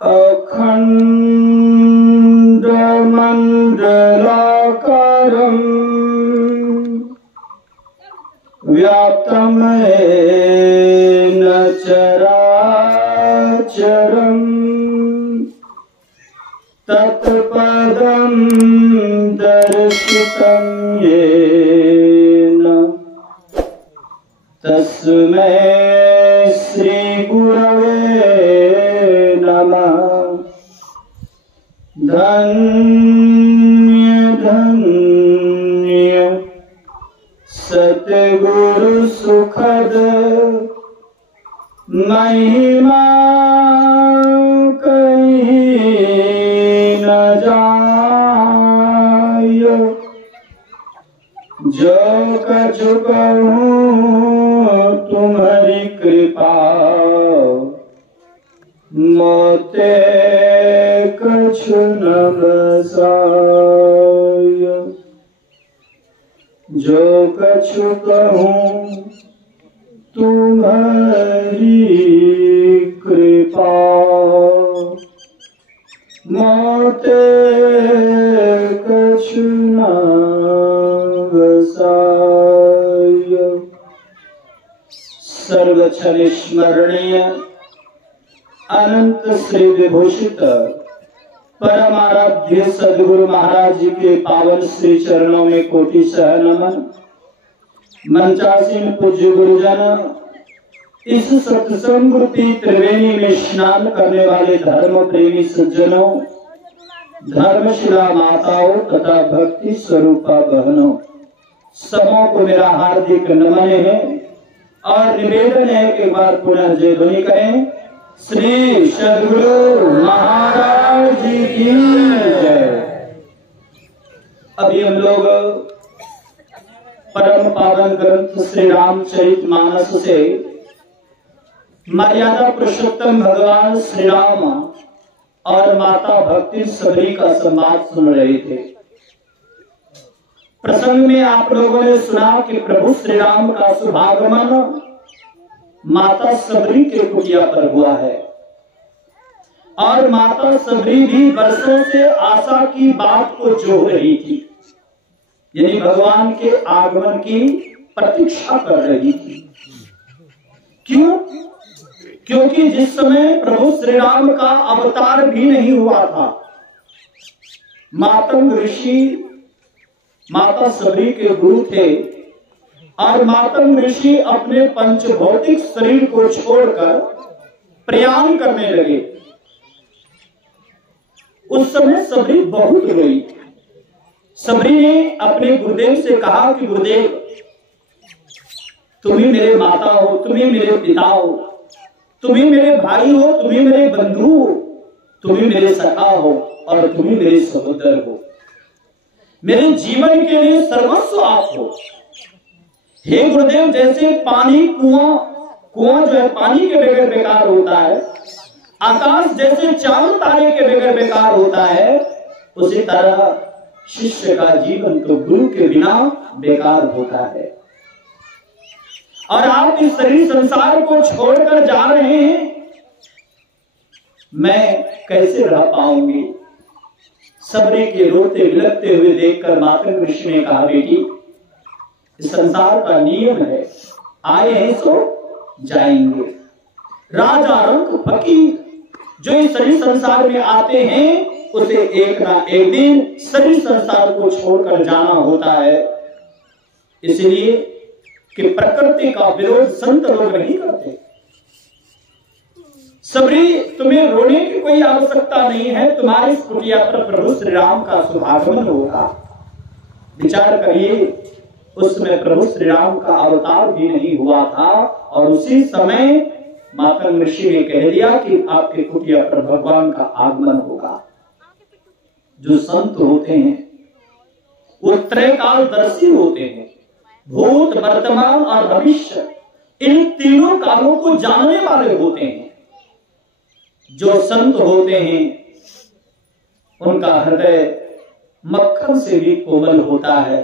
अखण्डमण्डलाकारम् व्याप्तं येन चराचरम् तत्पदं दर्शितं येन तस्मै श्री गुरवे नमः। धन्य धन्य सतगुरु सुखद महिमा कहीं न जाय। जो कछु कहूँ तुम्हारी कृपा मोते कछु न बसाय। जो कछु कहूँ तुम्हारी कृपा मोते कछु न बसाय। सर्वक्षण स्मरणीय अनंत श्री विभूषित परम आराध्य सदगुरु महाराज जी के पावन श्री चरणों में कोटि सह नमन। मंचासीन पूज्य गुरुजन, इस सत्संग रूपी त्रिवेणी में स्नान करने वाले धर्म प्रेमी सज्जनों, धर्मशिला माताओं तथा भक्ति स्वरूपा बहनों, सबों को मेरा हार्दिक नमन है और निवेदन है कि एक बार पुनः जय ध्वनि करें। श्री सद्गुरु महाराज जी की जय। अभी हम लोग परम पावन ग्रंथ श्री रामचरितमानस से मर्यादा पुरुषोत्तम भगवान श्री राम और माता भक्ति सबरी का संवाद सुन रहे थे। प्रसंग में आप लोगों ने सुना कि प्रभु श्री राम का शुभागमन माता सबरी के कुटिया पर हुआ है और माता सबरी भी वर्षों से आशा की बात को जोह रही थी, यानी भगवान के आगमन की प्रतीक्षा कर रही थी। क्यों? क्योंकि जिस समय प्रभु श्री राम का अवतार भी नहीं हुआ था, मातंग ऋषि माता सबरी के गुरु थे और मातंग ऋषि अपने पंचभौतिक शरीर को छोड़कर प्रयाण करने लगे। उस समय सबरी बहुत रोई। सबरी ने अपने गुरुदेव से कहा कि गुरुदेव, तुम ही मेरे माता हो, तुम ही मेरे पिता हो, तुम ही मेरे भाई हो, तुम ही मेरे बंधु हो, तुम ही मेरे सखा हो और तुम ही मेरे सहोदर हो। मेरे जीवन के लिए सर्वस्व आप हो। हे गुरुदेव, जैसे पानी कुआं जो है पानी के बगैर बेकार होता है, आकाश जैसे चांद तारे के बगैर बेकार होता है, उसी तरह शिष्य का जीवन तो गुरु के बिना बेकार होता है। और आप इस शरीर संसार को छोड़कर जा रहे हैं, मैं कैसे रह पाऊंगी? सबरी के रोते बिलखते हुए देखकर मातंग ऋषि ने कहा, बेटी, इस संसार का नियम है, आए हैं सो जाएंगे। राजा रंग फकीर जो इस शरीर संसार में आते हैं, उसे एक ना एक दिन शरीर संसार को छोड़कर जाना होता है। इसलिए कि प्रकृति का विरोध संत लोग नहीं करते। सबरी, तुम्हें रोने की कोई आवश्यकता नहीं है, तुम्हारी इस कुटिया पर प्रभु श्री राम का शुभागमन होगा। विचार करिए, उस समय प्रभु श्री राम का अवतार भी नहीं हुआ था और उसी समय मातंग ऋषि ने कह दिया कि आपके कुटिया पर भगवान का आगमन होगा। जो संत होते हैं वो त्रैकालदर्शी होते हैं, भूत, वर्तमान और भविष्य, इन तीनों कालों को जानने वाले होते हैं। जो संत होते हैं उनका हृदय मक्खन से भी कोमल होता है।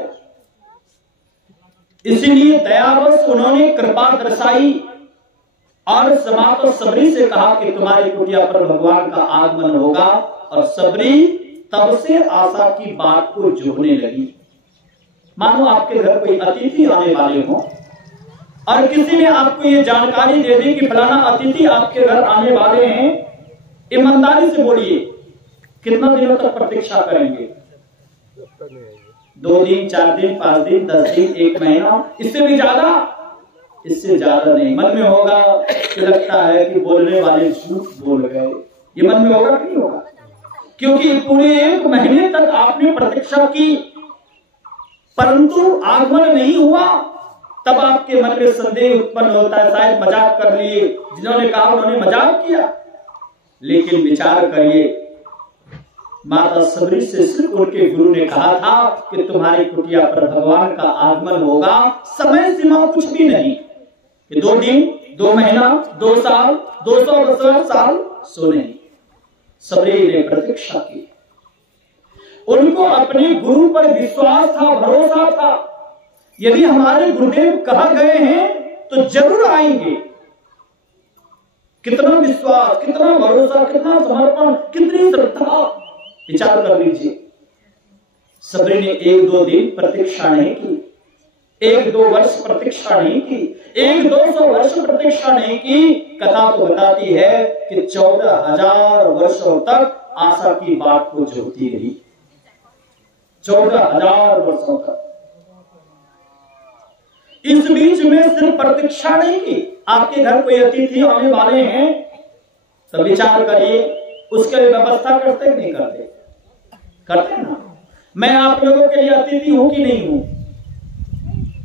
इसीलिए दयावश उन्होंने कृपा दर्शाई और समाप्त सबरी से कहा कि तुम्हारी कुटिया पर भगवान का आगमन होगा। और सबरी तब से आशा की बात को जोड़ने लगी। मानो आपके घर कोई अतिथि आने वाले हो और किसी ने आपको ये जानकारी दे दी कि फलाना अतिथि आपके घर आने वाले हैं, ईमानदारी से बोलिए कितना दिनों तक प्रतीक्षा करेंगे? 2 दिन, 4 दिन, 5 दिन, 10 दिन, 1 महीना, इससे भी ज्यादा? इससे ज्यादा नहीं। मन में होगा कि लगता है कि बोलने वाले झूठ बोल गए, ये मन में होगा कि नहीं होगा? क्योंकि पूरे 1 महीने तक आपने प्रतीक्षा की परंतु आगमन नहीं हुआ। तब आपके मन में संदेह उत्पन्न होता है, शायद मजाक कर लिए, जिन्होंने कहा उन्होंने मजाक किया। लेकिन विचार करिए, माता सबरी से सिर्फ उनके गुरु ने कहा था कि तुम्हारी कुटिया पर भगवान का आगमन होगा। समय सीमा कुछ भी नहीं कि 2 दिन, 2 महीना, 2 साल, 200 साल, सो नहीं। सबरी ने प्रतीक्षा की। उनको अपने गुरु पर विश्वास था, भरोसा था। यदि हमारे गुरुदेव कहा गए हैं तो जरूर आएंगे। कितना विश्वास, कितना भरोसा, कितना समर्पण, कितनी श्रद्धा, विचार कर लीजिए। सबरी ने 1-2 दिन प्रतीक्षा नहीं की, 1-2 वर्ष प्रतीक्षा नहीं की, 100-200 वर्ष प्रतीक्षा नहीं की। कथा तो बताती है कि 14,000 वर्षों तक आशा की बात को जोड़ती रही। 14,000 वर्षों तक। इस बीच में सिर्फ प्रतीक्षा नहीं की। आपके घर कोई अतिथि आने वाले हैं तो विचार करिए, उसके लिए व्यवस्था करते कि नहीं करते? करते ना। मैं आप लोगों के लिए अतिथि हूं कि नहीं हूं?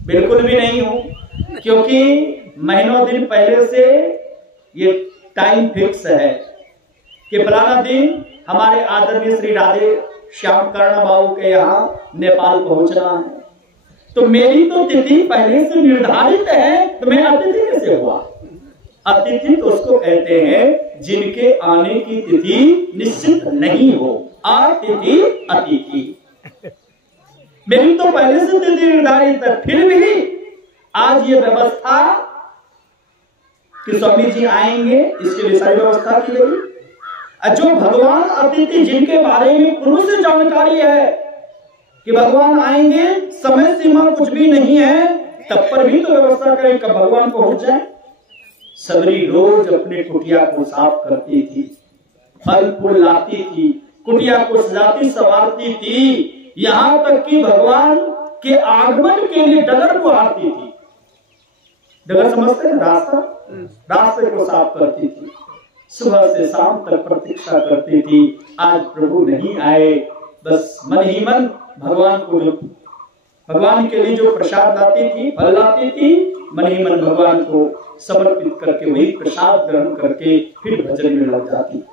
बिल्कुल भी नहीं हूं, क्योंकि महीनों दिन पहले से ये टाइम फिक्स है कि फलाना दिन हमारे आदरणीय श्री राधे श्याम कर्ण बाबू के यहाँ नेपाल पहुंचना है। तो मेरी तो तिथि पहले से निर्धारित है, तो मैं अतिथि कैसे हुआ? अतिथि तो उसको कहते हैं जिनके आने की तिथि निश्चित नहीं हो। अतिथि अतिथि, मेरी तो पहले से तिथि निर्धारित है, फिर भी आज ये व्यवस्था कि स्वामी जी आएंगे, इसके लिए सारी व्यवस्था की गई। जो भगवान अतिथि जिनके बारे में पूर्व से जानकारी है कि भगवान आएंगे, समय सीमा कुछ भी नहीं है, तब पर भी तो व्यवस्था करें कब भगवान पहुंच जाए। सबरी रोज अपने कुटिया को साफ करती थी, फल फूल लाती थी, कुटिया को सजाती संवारती थी, यहां तक कि भगवान के आगमन के लिए डगर को आती थी। डगर समझते हैं? रास्ते को साफ करती थी। सुबह से शाम तक प्रतीक्षा करती थी, आज प्रभु नहीं आए। बस मन ही मन भगवान को, जो भगवान के लिए जो प्रसाद लाती थी, फल लाती थी, मन ही मन भगवान को समर्पित करके वही प्रसाद ग्रहण करके फिर भजन में लग जाती।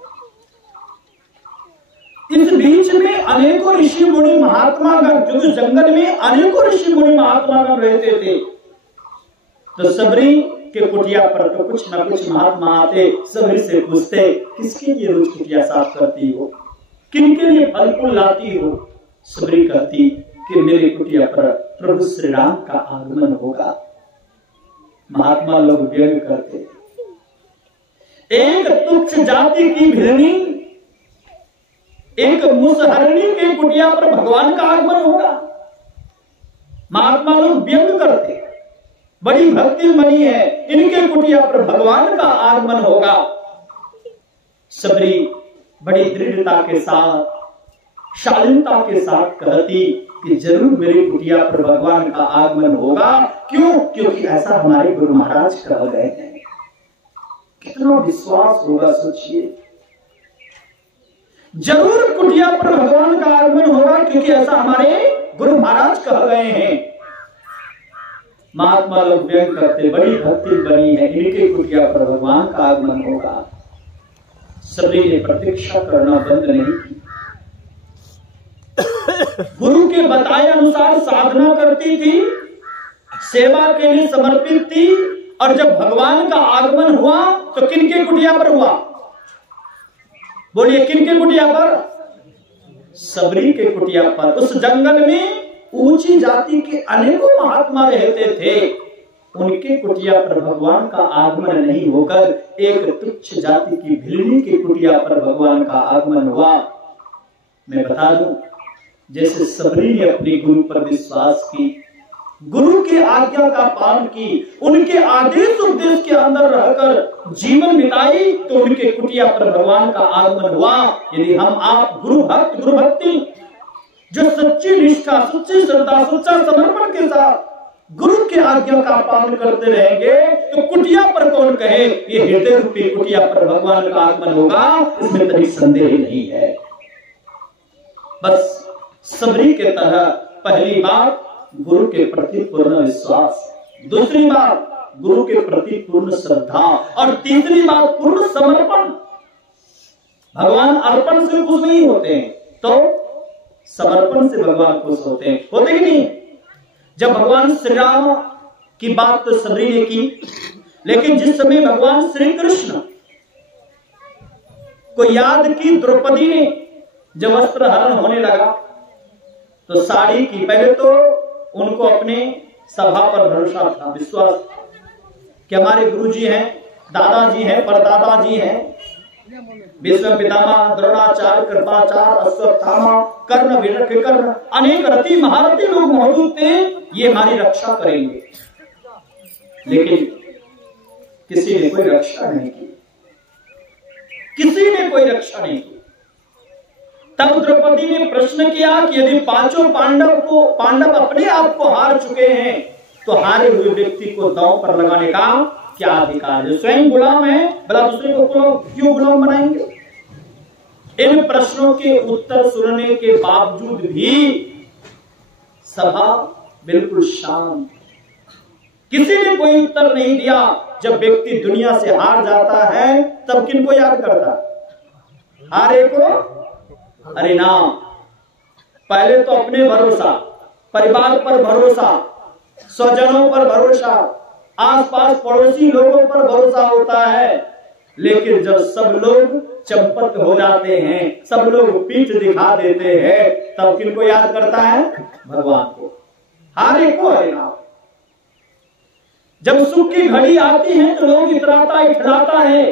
इस बीच में अनेकों ऋषि मुनि महात्मागण, जो जंगल में अनेकों ऋषि मुनि महात्मागण रहते थे, तो सबरी के कुटिया पर तो कुछ न कुछ महात्मा आते। सबरी से पूछते, किसके लिए रोज कुटिया साफ करती हो, किनके लिए फल फूल लाती हो? सबरी कहती कि मेरे कुटिया पर प्रभु श्री राम का आगमन होगा। महात्मा लोग व्यंग करते, एक तुच्छ जाति की भिड़नी, एक मुसहरणी के कुटिया पर भगवान का आगमन होगा। महात्मा लोग व्यंग करते, बड़ी भक्ति मनी है, इनके कुटिया पर भगवान का आगमन होगा। सबरी बड़ी दृढ़ता के साथ, शालीनता के साथ कहती कि जरूर मेरी कुटिया पर भगवान का आगमन होगा। क्यों? क्योंकि ऐसा हमारे गुरु महाराज कह गए हैं। कितना विश्वास होगा, सोचिए। जरूर कुटिया पर भगवान का आगमन होगा, क्योंकि ऐसा हमारे गुरु महाराज कह गए हैं। महात्मा लोग व्यंग करते, बड़ी भक्ति बनी है, इनके कुटिया पर भगवान का आगमन होगा। सबरी ने प्रतीक्षा करना बंद नहीं की, गुरु के बताए अनुसार साधना करती थी, सेवा के लिए समर्पित थी। और जब भगवान का आगमन हुआ तो किनके कुटिया पर हुआ? बोलिए, किनके कुटिया पर? सबरी के कुटिया पर। उस जंगल में ऊंची जाति के अनेकों महात्मा रहते थे, उनके कुटिया पर भगवान का आगमन नहीं होकर एक तुच्छ जाति की भिलनी की कुटिया पर भगवान का आगमन हुआ। मैं बता दूं, जैसे सबरी ने अपने गुरु पर विश्वास की, गुरु की आज्ञा का पालन की, उनके आदेश उपदेश के अंदर रहकर जीवन बिताई, तो उनके कुटिया पर भगवान का आगमन हुआ। यदि हम आप गुरु भक्त, गुरु भक्ति जो सच्ची निष्ठा, सच्ची श्रद्धा, सच्चा समर्पण के साथ गुरु की आज्ञा का पालन करते रहेंगे, तो कुटिया पर कौन कहे ये हृदय रूपी कुटिया पर भगवान का आगमन होगा, इसमें कभी संदेह नहीं है। बस सबरी के तरह पहली बात गुरु के प्रति पूर्ण विश्वास, दूसरी बात गुरु के प्रति पूर्ण श्रद्धा, और तीसरी बात पूर्ण समर्पण। भगवान अर्पण से खुश नहीं होते हैं, तो समर्पण से भगवान खुश होते हैं, होते कि नहीं? जब भगवान श्री राम की बात तो सबरी ने की, लेकिन जिस समय भगवान श्री कृष्ण को याद की द्रौपदी ने जब वस्त्र हरण होने लगा, तो साड़ी की, पहले तो उनको अपने सभा पर भरोसा था, विश्वास कि हमारे गुरुजी हैं, दादाजी हैं, परदादाजी हैं, भीष्म पितामह, द्रोणाचार्य, कृपाचार्य, अश्वत्थामा, कर्ण, विकर्ण, अनेक रति महारथी लोग मौजूद थे, ये हमारी रक्षा करेंगे। लेकिन किसी ने कोई रक्षा नहीं की, किसी ने कोई रक्षा नहीं की। तब द्रौपदी ने प्रश्न किया कि यदि पांचों पांडव अपने आप को हार चुके हैं, तो हारे हुए व्यक्ति को दांव पर लगाने का क्या अधिकार है? स्वयं गुलाम है, भला दूसरे को क्यों गुलाम बनाएंगे? इन प्रश्नों के उत्तर सुनने के बावजूद भी सभा बिल्कुल शांत, किसी ने कोई उत्तर नहीं दिया। जब व्यक्ति दुनिया से हार जाता है, तब किनको याद करता? हारे को? अरे ना, पहले तो अपने भरोसा, परिवार पर भरोसा, स्वजनों पर भरोसा, आसपास पड़ोसी लोगों पर भरोसा होता है। लेकिन जब सब लोग चंपत हो जाते हैं, सब लोग पीठ दिखा देते हैं, तब किनको याद करता है? भगवान को। हारे को है ना। जब सुख की घड़ी आती है तो लोग इतराता इठलाता है,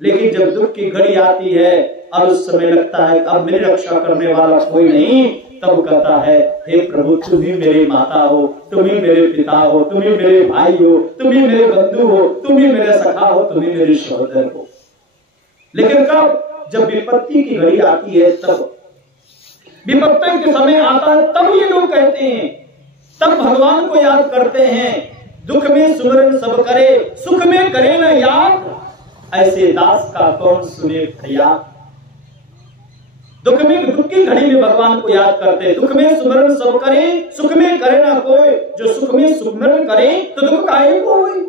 लेकिन जब दुख की घड़ी आती है और उस समय लगता है अब मेरी रक्षा करने वाला कोई नहीं, तब कहता है हे प्रभु, तुम ही मेरी माता हो, तुम ही मेरे पिता हो, तुम ही मेरे भाई हो, तुम ही मेरे बंधु हो, तुम ही मेरे सखा हो, तुम ही मेरे सहोदर हो। लेकिन कब? जब विपत्ति की घड़ी आती है, तब विपत्ति के समय आता है, तब ये लोग कहते हैं, तब भगवान को याद करते हैं। दुख में सुमरन सब करे, सुख में करे न याद, ऐसे दास का कौन सुने फरियाद। दुख की घड़ी में भगवान को याद करते हैं। दुख में सुमरन सब करे, सुख में करे ना कोई, जो सुख में सुमरन करे तो दुख काहे को होए।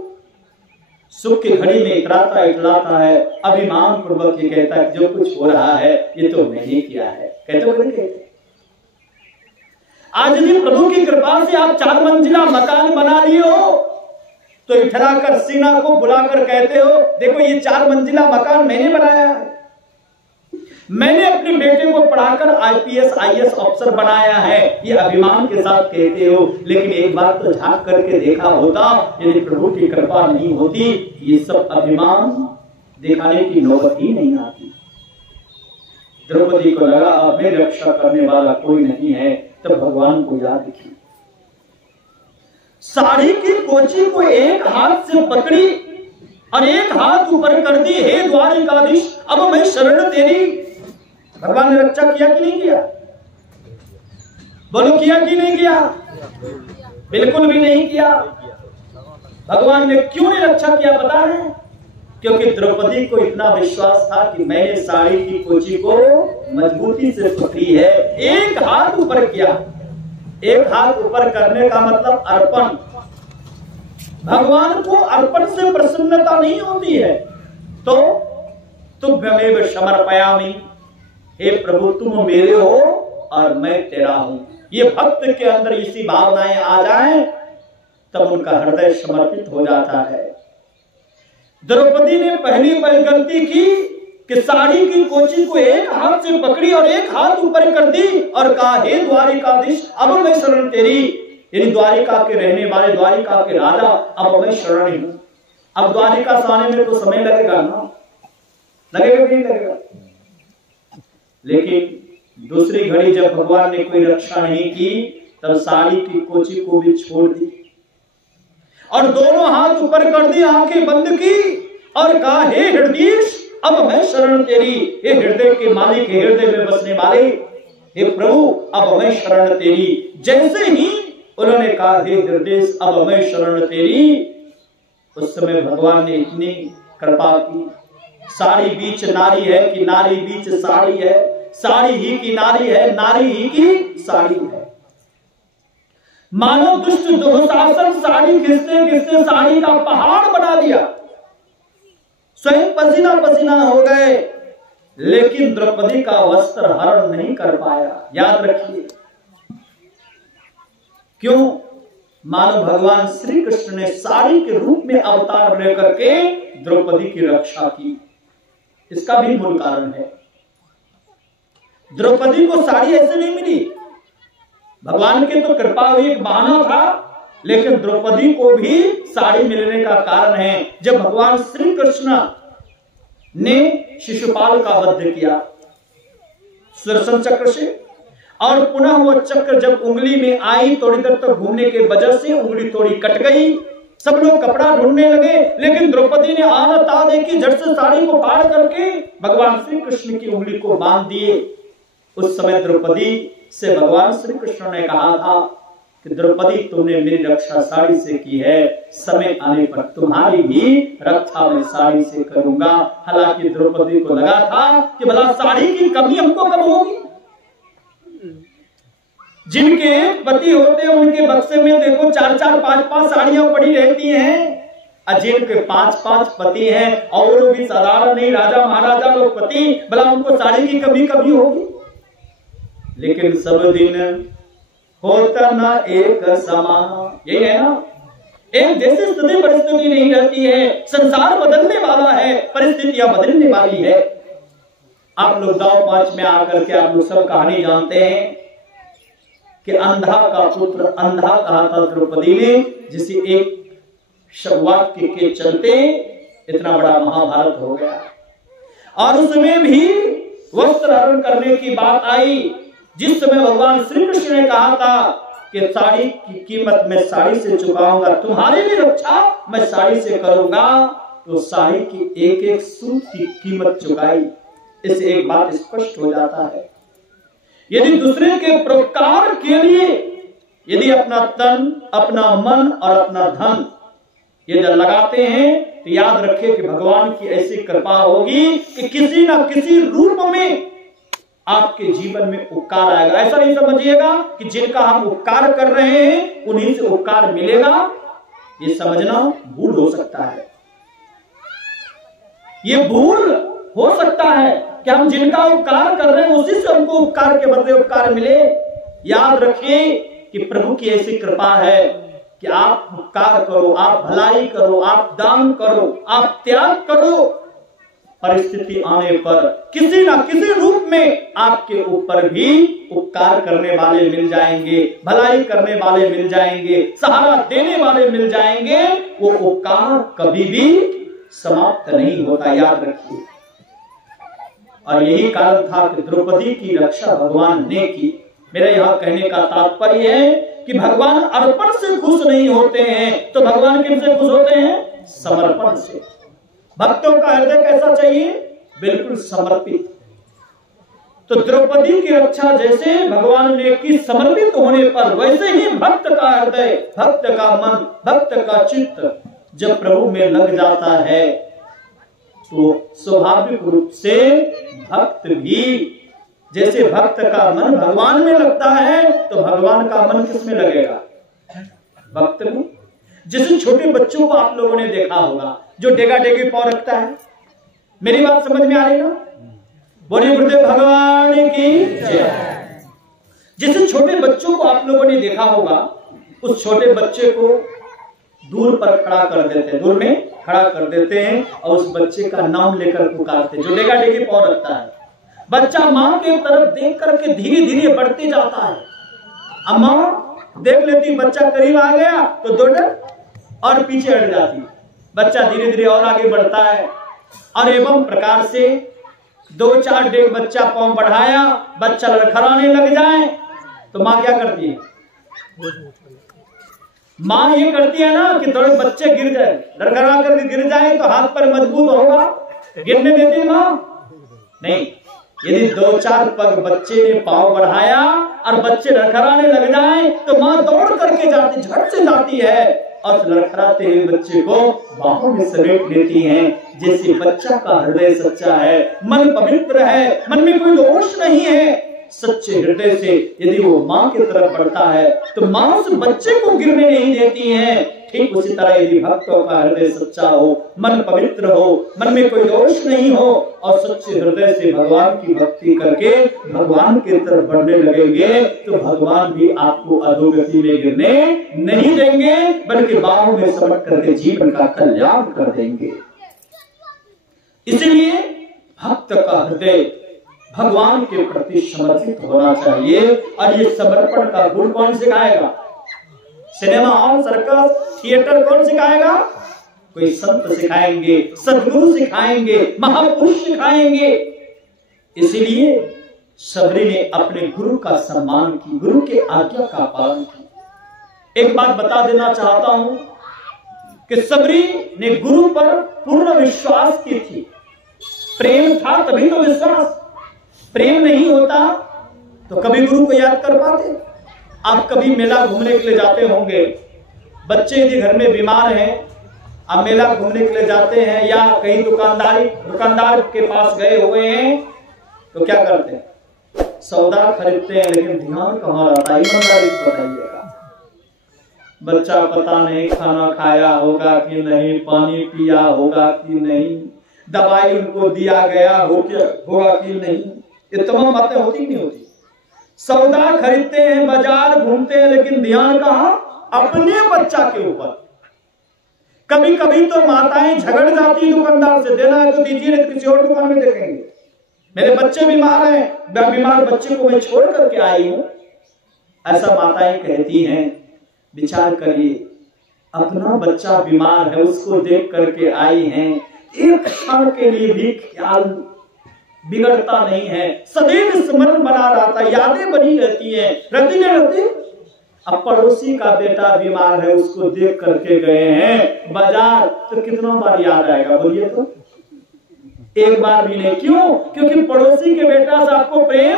सुख की घड़ी में इतराता है, अभिमान पूर्वक ये कहता है जो कुछ हो रहा है ये तो मैंने किया है, कहते। आज यदि प्रभु की कृपा से आप 4 मंजिला मकान बना लिए हो, तो इठलाकर सीना को बुलाकर कहते हो देखो ये 4 मंजिला मकान मैंने बनाया है, मैंने अपने बेटे को पढ़ाकर आईपीएस आईएएस अफसर बनाया है, ये अभिमान के साथ कहते हो। लेकिन एक बात तो झांक करके देखा होता, यदि प्रभु की कृपा नहीं होती ये सब अभिमान दिखाने की नौबत ही नहीं आती। द्रौपदी को लगा अब मेरी रक्षा करने वाला कोई नहीं है, तब भगवान को याद की, साड़ी की कोची को एक हाथ से पकड़ी और एक हाथ ऊपर कर दी, हे द्वारिकाधीश अब मैं शरण तेरी। भगवान ने रक्षा किया कि नहीं किया? बोलो किया कि नहीं किया? बिल्कुल भी नहीं किया। भगवान ने क्यों नहीं रक्षा किया पता है? क्योंकि द्रौपदी को इतना विश्वास था कि मैंने साड़ी की कोची को मजबूती से पकड़ी है। एक हाथ ऊपर किया, एक हाथ ऊपर करने का मतलब अर्पण। भगवान को अर्पण से प्रसन्नता नहीं होती है, तो तुभ्यमेव समर्पयामि, हे प्रभु तुम मेरे हो और मैं तेरा हूं। ये भक्त के अंदर इसी भावनाएं आ जाए तब उनका हृदय समर्पित हो जाता है। द्रौपदी ने पहली गलती की कि साड़ी की कोची को एक हाथ से पकड़ी और एक हाथ ऊपर कर दी और कहा हे द्वारिकाधीश अब मैं शरण तेरी। यदि द्वारिका के रहने वाले, द्वारिका के राजा, अब मैं शरणी हूं। अब द्वारिका से आने में तो समय लगेगा ना, लगेगा नहीं लगेगा। लेकिन दूसरी घड़ी जब भगवान ने कोई रक्षा नहीं की, तब साड़ी की कोची को भी छोड़ दी और दोनों हाथ ऊपर कर दी, आंखें बंद की और कहा, हे हृदयेश, अब मैं शरण तेरी। हे हृदय के मालिक, हे हृदय में बसने वाले, हे प्रभु, अब मैं शरण तेरी। जैसे ही उन्होंने कहा, हे हृदय, अब मैं शरण तेरी, उस समय भगवान ने इतनी कृपा की। साड़ी बीच नारी है कि नारी बीच साड़ी है, साड़ी ही की नारी है, नारी ही की साड़ी है। मानो दुष्ट दुशासन साड़ी खींचते खींचते साड़ी का पहाड़ बना दिया, स्वयं पसीना पसीना हो गए, लेकिन द्रौपदी का वस्त्र हरण नहीं कर पाया। याद रखिए, क्यों? मानो भगवान श्री कृष्ण ने साड़ी के रूप में अवतार लेकर के द्रौपदी की रक्षा की। इसका भी मूल कारण है, द्रौपदी को साड़ी ऐसे नहीं मिली, भगवान की तो कृपा हुई, एक बहाना था, लेकिन द्रौपदी को भी साड़ी मिलने का कारण है जब भगवान श्री कृष्ण ने शिशुपाल का वध किया सुदर्शन चक्र से, और पुनः वो चक्र जब उंगली में आई, थोड़ी देर तक घूमने के वजह से उंगली थोड़ी कट गई। सब लोग कपड़ा ढूंढने लगे, लेकिन द्रौपदी ने आनता देखी, झट से साड़ी को फाड़ करके भगवान श्री कृष्ण की उंगली को बांध दिए। उस समय द्रौपदी से भगवान श्री कृष्ण ने कहा था कि द्रौपदी, तुमने मेरी रक्षा साड़ी से की है, समय आने पर तुम्हारी भी रक्षा मैं साड़ी से करूंगा। हालांकि द्रौपदी को लगा था कि भला साड़ी की कमी हमको कब होगी। जिनके पति होते हैं उनके बक्से में देखो 4-4, 5-5 साड़ियां पड़ी रहती हैं। जिनके 5-5 पति हैं और वो भी साधारण नहीं, राजा महाराजा लोग पति, भला उनको साड़ी की कभी कभी होगी। लेकिन सब दिन होता ना एक समान, यही है ना, एक जैसी स्थिति परिस्थिति नहीं रहती है। संसार बदलने वाला है, परिस्थितियां बदलने वाली है। आप लोग दाव 5 में आकर के आप लोग सब कहानी जानते हैं कि अंधा का पुत्र अंधा कहा था द्रौपदी ने, जिसे एक वाक्य के चलते इतना बड़ा महाभारत हो गया। और उसमें भी वस्त्र हरण करने की बात आई, जिस समय भगवान श्री कृष्ण ने कहा था कि साड़ी की कीमत मैं साड़ी से चुकाऊंगा, तुम्हारी भी रक्षा मैं साड़ी से करूंगा, तो साड़ी की एक एक सूत की कीमत चुकाई। इससे एक बात स्पष्ट हो जाता है, यदि दूसरे के परोपकार के लिए यदि अपना तन, अपना मन और अपना धन यदि लगाते हैं, तो याद रखिए कि भगवान की ऐसी कृपा होगी कि किसी ना किसी रूप में आपके जीवन में उपकार आएगा। ऐसा नहीं समझिएगा कि जिनका हम उपकार कर रहे हैं उन्हीं से उपकार मिलेगा, ये समझना भूल हो सकता है। ये भूल हो सकता है कि हम जिनका उपकार कर रहे हैं उसी से हमको उपकार के बदले उपकार मिले। याद रखिए कि प्रभु की ऐसी कृपा है कि आप उपकार करो, आप भलाई करो, आप दान करो, आप त्याग करो, परिस्थिति आने पर किसी ना किसी रूप में आपके ऊपर भी उपकार करने वाले मिल जाएंगे, भलाई करने वाले मिल जाएंगे, सहारा देने वाले मिल जाएंगे। वो उपकार कभी भी समाप्त नहीं होता, याद रखिए। और यही कारण था कि द्रौपदी की रक्षा भगवान ने की। मेरा यहां कहने का तात्पर्य है कि भगवान अर्पण से खुश नहीं होते हैं, तो भगवान किनसे खुश होते हैं? समर्पण से। भक्तों का हृदय कैसा चाहिए? बिल्कुल समर्पित। तो द्रौपदी की रक्षा जैसे भगवान ने की समर्पित होने पर, वैसे ही भक्त का हृदय, भक्त का मन, भक्त का चित्त जब प्रभु में लग जाता है, तो स्वाभाविक रूप से भक्त भी, जैसे भक्त का मन भगवान में लगता है, तो भगवान का मन किसमें लगेगा? भक्त में। जैसे छोटे बच्चों को आप लोगों ने देखा होगा जो डेगा डेगी पांव रखता है। मेरी बात समझ में आ रही ना? बोलिए गुरुदेव भगवान की जय। जैसे छोटे बच्चों को आप लोगों ने देखा होगा, उस छोटे बच्चे को दूर पर खड़ा कर देते हैं, दूर में खड़ा कर देते हैं और उस बच्चे का नाम लेकर पुकारते हैं, जो डेगा डेगी पांव रखता है। बच्चा मां के तरफ देख करके धीरे धीरे बढ़ते जाता है। अम्मा देख लेती बच्चा करीब आ गया तो दौड़ और पीछे हट जाती। बच्चा धीरे धीरे और आगे बढ़ता है और एवं प्रकार से 2-4 डेग बच्चा पांव बढ़ाया, बच्चा लड़खड़ाने लग जाए तो माँ क्या करती है? माँ ये करती है ना कि थोड़े बच्चे गिर जाए, लड़खड़ा करके गिर जाए तो हाथ पर मजबूत होगा, गिरने देती है माँ? नहीं। यदि 2-4 पग बच्चे ने पांव बढ़ाया और बच्चे लड़खड़ाने लग जाए तो माँ दौड़ करके जाती, झट से जाती है और लड़खड़ाते हुए बच्चे को बाहों में समेट लेती हैं। जैसे बच्चा का हृदय सच्चा है, मन पवित्र है, मन में कोई दोष नहीं है, सच्चे हृदय से यदि वो माँ की तरफ बढ़ता है तो माँ उस बच्चे को गिरने नहीं देती है। ठीक उसी तरह यदि भक्तों का हृदय सच्चा हो, मन पवित्र हो, मन में कोई दोष नहीं हो और सच्चे हृदय से भगवान की भक्ति करके भगवान की तरफ बढ़ने लगेंगे तो भगवान भी आपको अधोगति में गिरने नहीं देंगे, बल्कि बाहों में समेट करके जीवन का कल्याण कर देंगे। इसलिए भक्त का हृदय भगवान के प्रति समर्पित होना चाहिए। और ये समर्पण का गुण कौन सिखाएगा? सिनेमा हॉल, सर्कस, थिएटर कौन सिखाएगा? कोई संत सिखाएंगे, सद्गुरु सिखाएंगे, महापुरुष सिखाएंगे। इसलिए सबरी ने अपने गुरु का सम्मान की, गुरु के आज्ञा का पालन किया। एक बात बता देना चाहता हूं कि सबरी ने गुरु पर पूर्ण विश्वास की थी। प्रेम था तभी तो विश्वास, प्रेम नहीं होता तो कभी गुरु को याद कर पाते? आप कभी मेला घूमने के लिए जाते होंगे, बच्चे यदि घर में बीमार हैं, आप मेला घूमने के लिए जाते हैं या कहीं दुकानदार के पास गए हुए हैं तो क्या करते हैं? सौदा खरीदते हैं, लेकिन ध्यान कहाँ रहता है? ईमानदारी से बताइएगा। बच्चा पता नहीं खाना खाया होगा कि नहीं, पानी पिया होगा कि नहीं, दवाई उनको दिया गया होगा कि नहीं, ये तमाम बातें होती नहीं होती। सौदा खरीदते हैं, बाजार घूमते हैं, लेकिन ध्यान कहां? अपने बच्चा के ऊपर। कभी कभी तो माताएं झगड़ जाती दुकानदार से, देना है तो दीजिए, नहीं तो किसी और दुकान में देखेंगे। मेरे बच्चे बीमार हैं, बीमार बच्चे को मैं छोड़ करके आई हूं, ऐसा माताएं कहती हैं। विचार करिए, अपना बच्चा बीमार है, उसको देख करके आई हैं, एक क्षण के लिए भी ख्याल बिगड़ता नहीं है, सदैव स्मरण बना रहता, यादें बनी रहती हैं, रहती। अब पड़ोसी का बेटा बीमार है, उसको देख करके गए हैं बाजार, तो कितना बार याद आएगा? बोलिए तो। एक बार भी नहीं। क्यों? क्योंकि पड़ोसी के बेटा से आपको प्रेम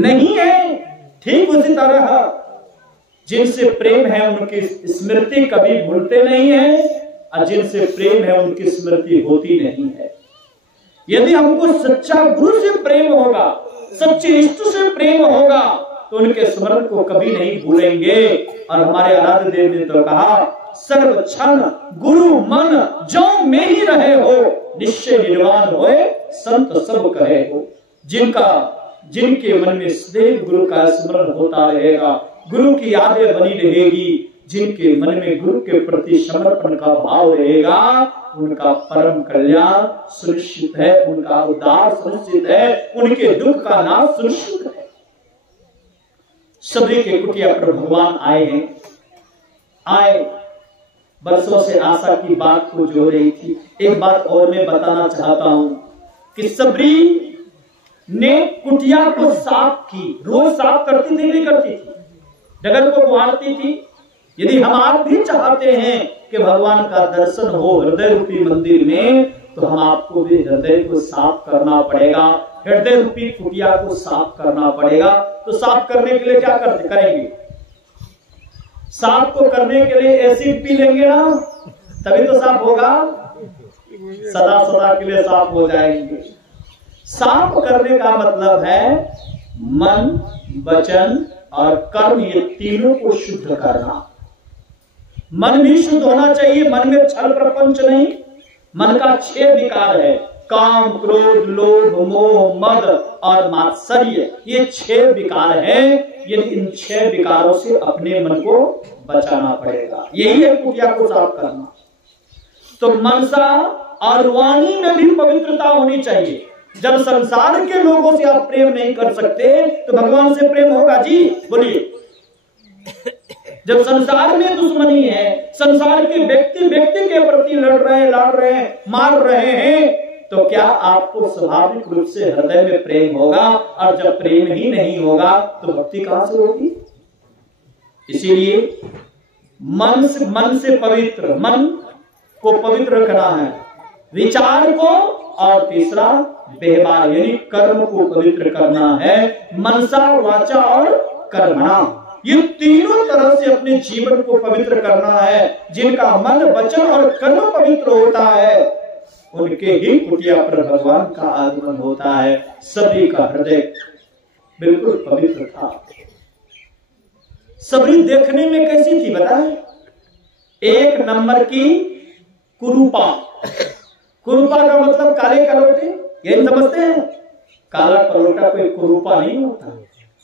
नहीं है। ठीक उसी तरह जिनसे प्रेम है उनकी स्मृति कभी भूलते नहीं है, और जिनसे प्रेम है उनकी स्मृति होती नहीं है। यदि हमको सच्चा गुरु से प्रेम होगा, सच्चे इष्ट से प्रेम होगा, तो उनके स्मरण को कभी नहीं भूलेंगे। और हमारे आराध्य देव ने तो कहा, सर्व क्षण गुरु मन जो में ही रहे हो, निश्चय निर्वाण होए संत सब कहे हो। जिनके मन में सदैव गुरु का स्मरण होता रहेगा, गुरु की यादें बनी रहेगी, जिनके मन में गुरु के प्रति समर्पण का भाव रहेगा, उनका परम कल्याण सुनिश्चित है, उनका उद्धार सुनिश्चित है, उनके दुख का नाश सुनिश्चित है। सभी के कुटिया पर भगवान आए हैं। आए बरसों से आशा की बात को जो रही थी। एक बात और मैं बताना चाहता हूं कि सबरी ने कुटिया को साफ की, रोज साफ करती थी नहीं करती थी? जगत को बुहारती थी। यदि हम आप भी चाहते हैं कि भगवान का दर्शन हो हृदय रूपी मंदिर में, तो हम आपको भी हृदय को साफ करना पड़ेगा, हृदय रूपी कुटिया को साफ करना पड़ेगा। तो साफ करने के लिए क्या करेंगे? साफ को करने के लिए एसिड पी लेंगे ना, तभी तो साफ होगा, सदा सदा के लिए साफ हो जाएंगे। साफ करने का मतलब है मन, वचन और कर्म, ये तीनों को शुद्ध करना। मन भी शुद्ध होना चाहिए, मन में छल प्रपंच नहीं। मन का 6 विकार है, काम, क्रोध, लोभ, मोह, मद और मात्सर्य, ये 6 विकार हैं। यदि इन 6 विकारों से अपने मन को बचाना पड़ेगा, यही है कुटिया को साफ करना। तो मनसा और वाणी में भी पवित्रता होनी चाहिए। जब संसार के लोगों से आप प्रेम नहीं कर सकते तो भगवान से प्रेम होगा जी? बोलिए। जब संसार में दुश्मनी है, संसार के व्यक्ति व्यक्ति के प्रति लड़ रहे हैं, मार रहे हैं, तो क्या आपको स्वाभाविक रूप से हृदय में प्रेम होगा? और जब प्रेम ही नहीं होगा तो भक्ति कहां से होगी? इसीलिए मन से पवित्र, मन को पवित्र रखना है, विचार को, और तीसरा व्यवहार यानी कर्म को पवित्र करना है। मनसा, वाचा और कर्मणा, ये तीनों तरह से अपने जीवन को पवित्र करना है। जिनका मन, वचन और कर्म पवित्र होता है, उनके ही कुटिया पर भगवान का आगमन होता है। सभी का हृदय बिल्कुल पवित्र था। सबरी देखने में कैसी थी बताए? एक नंबर की कुरूपा। कुरूपा का मतलब काले कलोटे, यही समझते हैं? काला कलोटा कोई कुरूपा नहीं होता।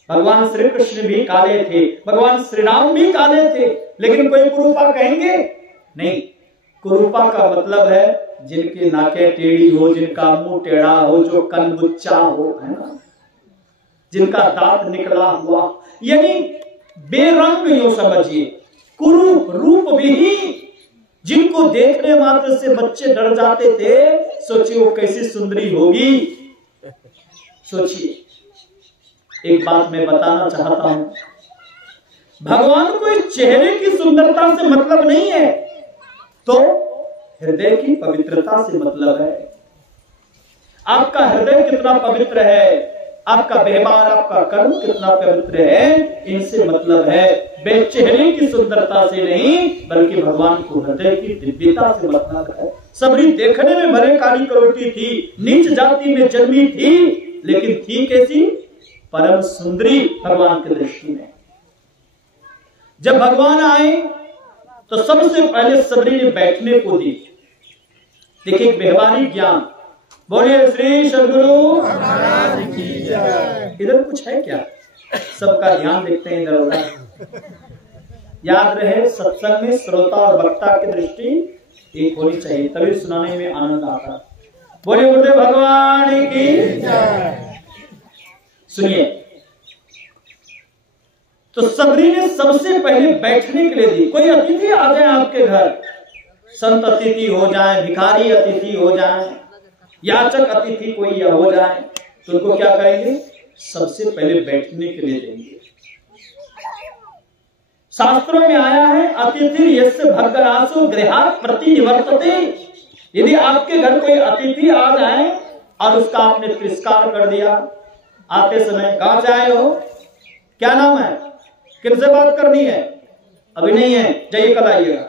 भगवान श्री कृष्ण भी काले थे, भगवान श्री राम भी काले थे, लेकिन कोई कुरूपा कहेंगे नहीं। कुरूपा का मतलब है जिनकी नाकें टेढ़ी हो, जिनका मुंह टेढ़ा हो, जो कनबुच्चा हो, है ना, जिनका दांत निकला हुआ, यानी बेरंग यूं समझिए, कुरूप, रूप विहीन, जिनको देखने मात्र से बच्चे डर जाते थे। सोचिए वो कैसी सुंदरी होगी। सोचिए, एक बात मैं बताना चाहता हूं, भगवान को इस चेहरे की सुंदरता से मतलब नहीं है, तो हृदय की पवित्रता से मतलब है। आपका हृदय कितना पवित्र है, आपका व्यवहार, आपका कर्म कितना पवित्र है, इनसे मतलब है। वे चेहरे की सुंदरता से नहीं, बल्कि भगवान को हृदय की दिव्यता से मतलब है। सबरी देखने में भले काली करोटी थी, नीच जाति में जन्मी थी, लेकिन थी कैसी? परम सुंदरी भगवान की दृष्टि में। जब भगवान आए तो सबसे पहले सबरी ने बैठने को दी। देखिए, व्यवहारिक ज्ञान। बोलिए श्री सद्गुरु। इधर कुछ है क्या? सबका ध्यान देखते हैं इधर उधर। याद रहे, सत्संग में श्रोता और वक्ता की दृष्टि एक होनी चाहिए, तभी सुनाने में आनंद आता। बोलिए गुरुदेव भगवान की। सुनिए, तो सबरी ने सबसे पहले बैठने के लिए दी। कोई अतिथि आ जाए आपके घर, संत अतिथि हो जाए, भिखारी अतिथि हो जाए, याचक अतिथि कोई हो जाए, तो उनको क्या करेंगे? सबसे पहले बैठने के लिए देंगे। शास्त्रों में आया है, अतिथि यस्य भर्गरासु गृहात् प्रतिनिवर्तते। यदि आपके घर कोई अतिथि आ जाए और उसका आपने तिरस्कार कर दिया, आते समय कहां से आए हो, क्या नाम है, किनसे बात करनी है, अभी नहीं है, जाइए कल आइएगा,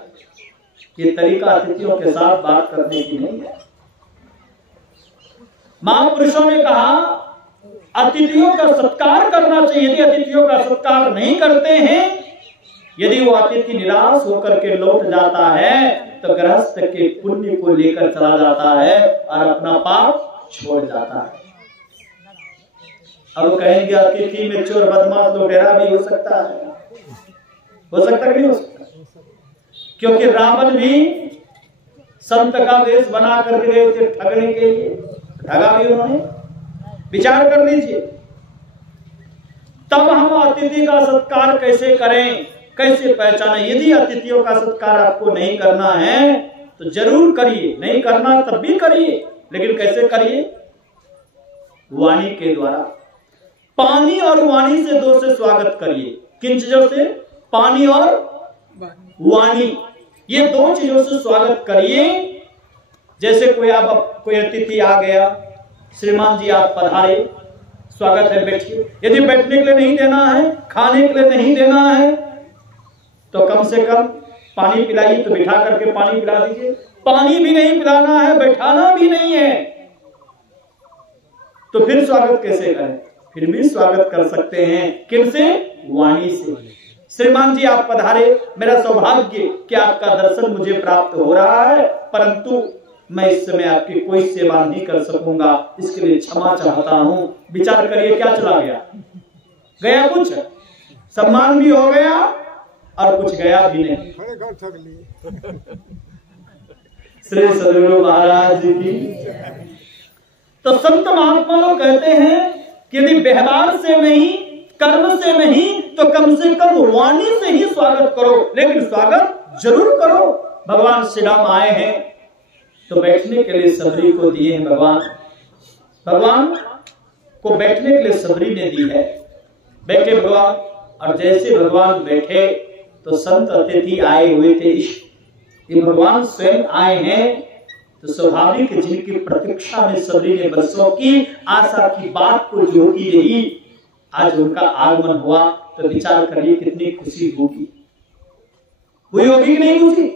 ये तरीका अतिथियों के साथ बात करने की नहीं है। महापुरुषों ने कहा अतिथियों का सत्कार करना चाहिए। यदि अतिथियों का सत्कार नहीं करते हैं, यदि वो अतिथि निराश होकर के लौट जाता है, तो गृहस्थ के पुण्य को लेकर चला जाता है और अपना पाप छोड़ जाता है। अब कहेंगे अतिथि में चोर, बदमाश, लुटेरा भी हो सकता है। हो सकता कि नहीं हो सकता? क्योंकि रावण भी संत का वेश बना कर गए थे ठगने के लिए, ठगा भी उन्होंने। विचार कर लीजिए, तब हम अतिथि का सत्कार कैसे करें, कैसे पहचाने? यदि अतिथियों का सत्कार आपको नहीं करना है तो जरूर करिए, नहीं करना तब भी करिए, लेकिन कैसे करिए? वाणी के द्वारा। पानी और वाणी से दो से स्वागत करिए। किन चीजों से? पानी और वाणी, ये दो चीजों से स्वागत करिए। जैसे कोई अतिथि आ गया, श्रीमान जी आप पधारे, स्वागत है, बैठिए। यदि बैठने के लिए नहीं देना है, खाने के लिए नहीं देना है, तो कम से कम पानी पिलाइए, तो बिठा करके पानी पिला दीजिए। पानी भी नहीं पिलाना है, बैठाना भी नहीं है, तो फिर स्वागत कैसे करें? फिर भी स्वागत कर सकते हैं, किनसे? वाणी से। श्रीमान जी आप पधारे, मेरा सौभाग्य कि आपका दर्शन मुझे प्राप्त हो रहा है, परंतु मैं इस समय आपकी कोई सेवा नहीं कर सकूंगा, इसके लिए क्षमा चाहता हूं। विचार करिए, क्या चला गया? गया कुछ, सम्मान भी हो गया और कुछ गया भी नहीं। श्री सद्गुरु महाराज की। तो संत महात्मा लोग कहते हैं कि यदि व्यवहार से नहीं, कर्म से नहीं, तो कम से कम वाणी से ही स्वागत करो, लेकिन स्वागत जरूर करो। भगवान श्री राम आए हैं तो बैठने के लिए सबरी को दिए हैं। भगवान को बैठने के लिए सबरी ने दी है। बैठे भगवान, और जैसे भगवान बैठे तो संत अतिथि आए हुए थे। ये भगवान स्वयं आए हैं तो स्वाभाविक जिनकी प्रतीक्षा में सबरी ने बरसों की आशा की बात को जोड़ी रही, आज उनका आगमन हुआ तो विचार करिए कितनी खुशी होगी। हुई होगी कि नहीं खुशी?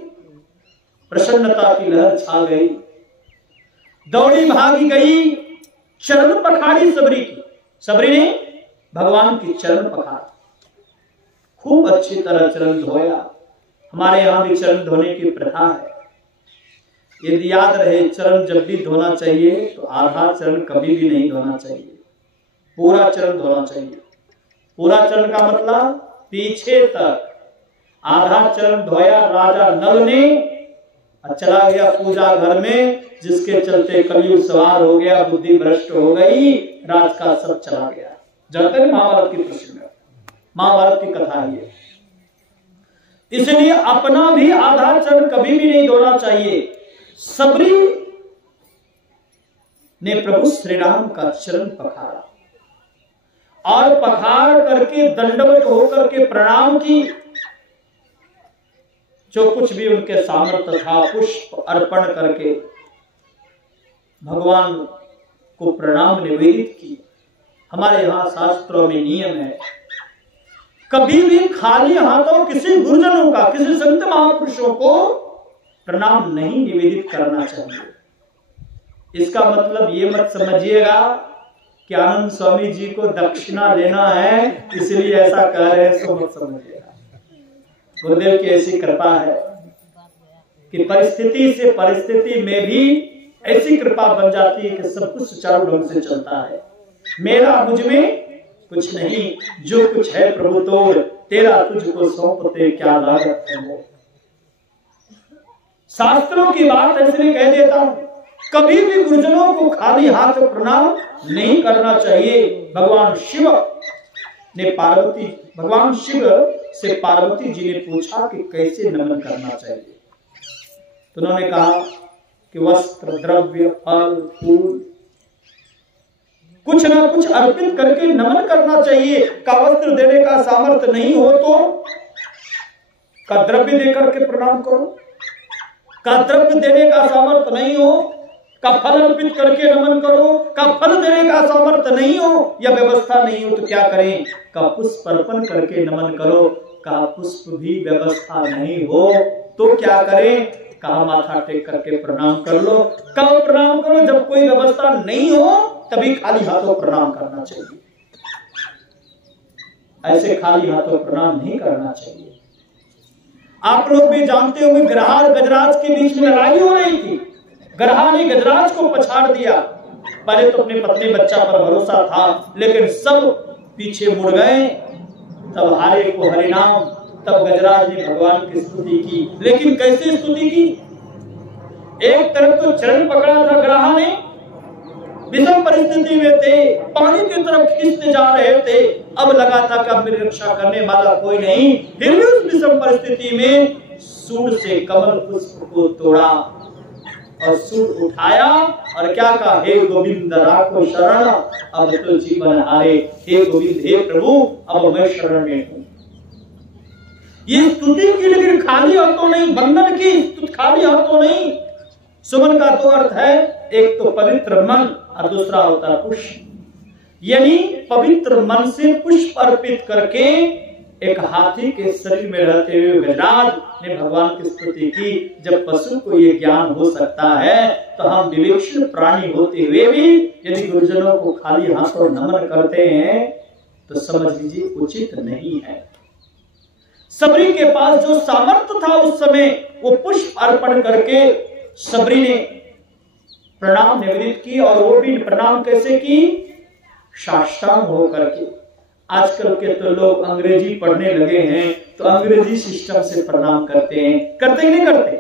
प्रसन्नता की लहर छा गई, दौड़ी भागी गई, चरण पखाड़ी सबरी की। सबरी ने भगवान की चरण पखाड़ी, खूब अच्छी तरह चरण धोया। हमारे यहां भी चरण धोने की प्रथा है। यदि याद रहे, चरण जब भी धोना चाहिए तो आधा चरण कभी भी नहीं धोना चाहिए, पूरा चरण धोना चाहिए। पूरा चरण का मतलब पीछे तक। आधा चरण धोया राजा नल ने, चला गया पूजा घर में, जिसके चलते कलयुग सवार हो गया, बुद्धि भ्रष्ट हो गई, राज का सब चला गया। जानते हैं महाभारत की प्रश्न, महाभारत की कथा है। इसलिए अपना भी आधा चरण कभी भी नहीं धोना चाहिए। सबरी ने प्रभु श्री राम का चरण पखारा और पखार करके दंडवत होकर के प्रणाम की। जो कुछ भी उनके सामर्थ्य था पुष्प अर्पण करके भगवान को प्रणाम निवेदित की। हमारे यहां शास्त्रों में नियम है, कभी भी खाली हाथों किसी गुरुजनों का, किसी संत महापुरुषों को प्रणाम नहीं निवेदित करना चाहिए। इसका मतलब ये मत समझिएगा कि आनंद स्वामी जी को दक्षिणा देना है इसलिए ऐसा कह रहे हैं, सो मत समझिएगा। गुरुदेव की ऐसी कृपा है कि परिस्थिति से परिस्थिति में भी ऐसी कृपा बन जाती है कि सब कुछ सुचारू ढंग से चलता है। मेरा मुझ में कुछ नहीं, जो कुछ है प्रभु तोड़, तेरा तुझको सौंपते क्या लागत है वो। शास्त्रों की बात इसलिए कह देता हूं, कभी भी गुरुजनों को खाली हाथ प्रणाम नहीं करना चाहिए। भगवान शिव से पार्वती जी ने पूछा कि कैसे नमन करना चाहिए, तो उन्होंने कहा कि वस्त्र, द्रव्य, फल, फूल कुछ ना कुछ अर्पित करके नमन करना चाहिए। का वस्त्र देने का सामर्थ्य नहीं हो तो का द्रव्य देकर के प्रणाम करो, का द्रव्य देने का सामर्थ्य नहीं हो का फल अर्पित करके नमन करो, का फल देने का सामर्थ्य नहीं हो या व्यवस्था नहीं हो तो क्या करें, का पुष्प अर्पण करके नमन करो, का पुष्प भी व्यवस्था नहीं हो तो क्या करें, कहा माथा टेक करके प्रणाम कर लो। कब प्रणाम करो, जब कोई व्यवस्था नहीं हो तभी खाली हाथों प्रणाम करना चाहिए, ऐसे खाली हाथों प्रणाम नहीं करना चाहिए। आप लोग भी जानते होंगे ग्रहार गजराज के बीच में लड़ाई हो रही थी। ग्रहा ने गजराज को पछाड़ दिया। पहले तो अपने पत्नी बच्चा पर भरोसा था, लेकिन सब पीछे मुड़ गए। तब हारे को हरिनाम, तब गजराज ने भगवान की स्तुति की। लेकिन कैसे स्तुति की? एक तरफ तो चरण पकड़ा था ग्रहा ने, विषम परिस्थिति में थे, पानी की तरफ खींचते जा रहे थे। अब लगा था कि अब मेरी रक्षा करने वाला कोई नहीं, फिर भी उस विषम परिस्थिति में सूंड से कमल पुष्प को तोड़ा और सूंड उठाया और क्या कहा, हे गोविंद राखो शरण, अब तो जीवन हारे। हे गोविंद, हे प्रभु, अब मैं शरण में हूं। ये स्तुति की, लेकिन खाली हाथों नहीं, बंधन की खाली हाथों नहीं। सुमन का दो अर्थ है, एक तो पवित्र मन और दूसरा होता है पुष्प। यानी पवित्र मन से पुष्प अर्पित करके एक हाथी के शरीर में रहते हुए गजराज ने भगवान की स्तुति की। जब पशु को ये ज्ञान हो सकता है तो हम विवेकशील प्राणी होते हुए भी यदि गुरुजनों को खाली हाथों नमन करते हैं तो समझ लीजिए उचित नहीं है। सबरी के पास जो सामर्थ्य था उस समय, वो पुष्प अर्पण करके सबरी ने प्रणाम निवेदित की। और वो भी प्रणाम कैसे की? साष्टांग होकर के। आजकल के तो लोग अंग्रेजी पढ़ने लगे हैं तो अंग्रेजी सिस्टम से प्रणाम करते हैं, करते ही नहीं करते।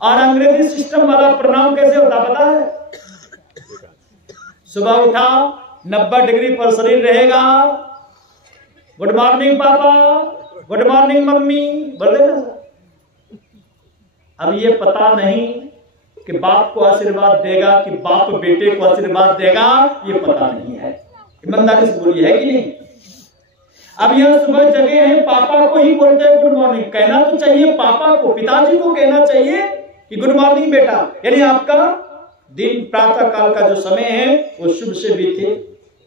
और अंग्रेजी सिस्टम वाला प्रणाम कैसे होता पता है? सुबह उठा, 90 डिग्री पर शरीर रहेगा, गुड मॉर्निंग पापा, गुड मॉर्निंग मम्मी बोल देना। अब ये पता नहीं कि बाप को आशीर्वाद देगा कि बाप बेटे को आशीर्वाद देगा, ये पता नहीं है। ईमानदारी से बोलिए, है कि नहीं? अब यह सुबह जगे हैं, पापा को ही बोलते हैं गुड मॉर्निंग। कहना तो चाहिए पापा को, पिताजी को कहना चाहिए कि गुड मॉर्निंग बेटा। यानी आपका दिन प्रातः काल का जो समय है वो शुभ से बीते।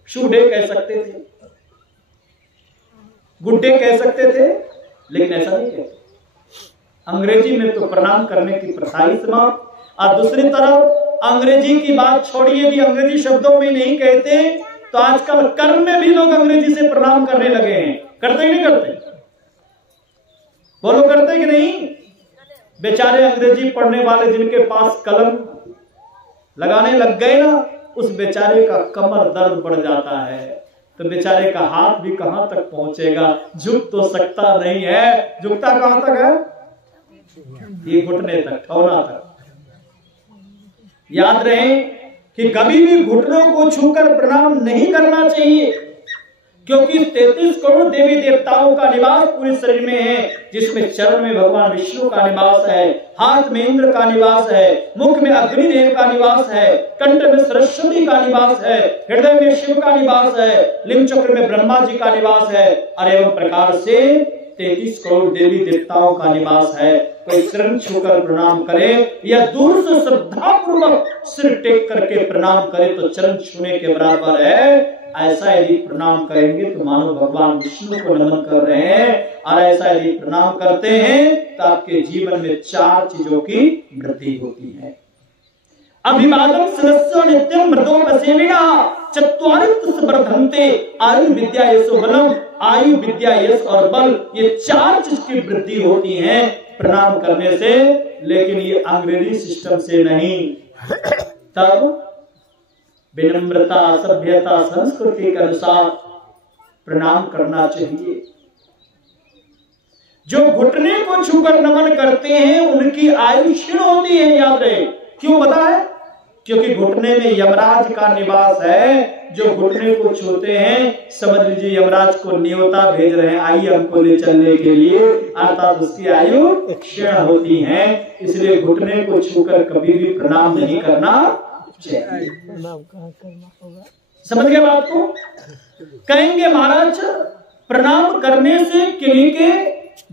शुभ डे कह सकते थे, गुड डे कह सकते थे, लेकिन ऐसा नहीं कहते। अंग्रेजी में तो प्रणाम करने की प्रथा ही समाप्त। और दूसरी तरफ अंग्रेजी की बात छोड़िए, यदि अंग्रेजी शब्दों में नहीं कहते तो आजकल कर्म में भी लोग अंग्रेजी से प्रणाम करने लगे हैं। करते ही नहीं करते? बोलो, करते कि नहीं? बेचारे अंग्रेजी पढ़ने वाले जिनके पास कलम लगाने लग गए ना, उस बेचारे का कमर दर्द बढ़ जाता है, तो बेचारे का हाथ भी कहां तक पहुंचेगा। झुक तो सकता नहीं है। झुकता कहां तक है? ये घुटने तक, ठौना तक। याद रहे कि कभी भी घुटनों को छूकर प्रणाम नहीं करना चाहिए, क्योंकि 33 करोड़ देवी देवताओं का निवास पूरे शरीर में है, जिसमें चरण में भगवान विष्णु का निवास है, हाथ में इंद्र का निवास है, मुख में अग्निदेव का निवास है, कंठ में सरस्वती का निवास है, हृदय में शिव का निवास है, लिंग चक्र में ब्रह्मा जी का निवास है, और एवं प्रकार से 33 करोड़ देवी देवताओं का निवास है। कोई चरण छूकर प्रणाम करे या दूर से श्रद्धा पूर्वक सिर टेक करके प्रणाम करे तो चरण छूने के बराबर है। ऐसा यदि प्रणाम करेंगे तो मानो भगवान विष्णु को नमन कर रहे हैं। और ऐसा यदि प्रणाम करते हैं तो आपके जीवन में 4 चीजों की वृद्धि होती है। अभिवादन सदस्य नित्यम मृदोपसेविना चत्वारिंश वर्धन्ते आयु विद्या यशो बलम। आयु विद्या यश और बल, ये 4 चीज की वृद्धि होती है प्रणाम करने से। लेकिन ये अंग्रेजी सिस्टम से नहीं। तब विनम्रता, सभ्यता, संस्कृति के अनुसार प्रणाम करना चाहिए। जो घुटने को छूकर नमन करते हैं उनकी आयु क्षीण होती है। याद रहे, क्यों बताए? क्योंकि घुटने में यमराज का निवास है। जो घुटने को छूते हैं, समझ लीजिए यमराज को न्योता भेज रहे हैं, आइए हमको ले चलने के लिए, अर्थात उसकी आयु क्षीण होती है। इसलिए घुटने को छूकर कभी भी प्रणाम नहीं करना चाहिए। समझ गए बात को? कहेंगे महाराज प्रणाम करने से किन्हीं के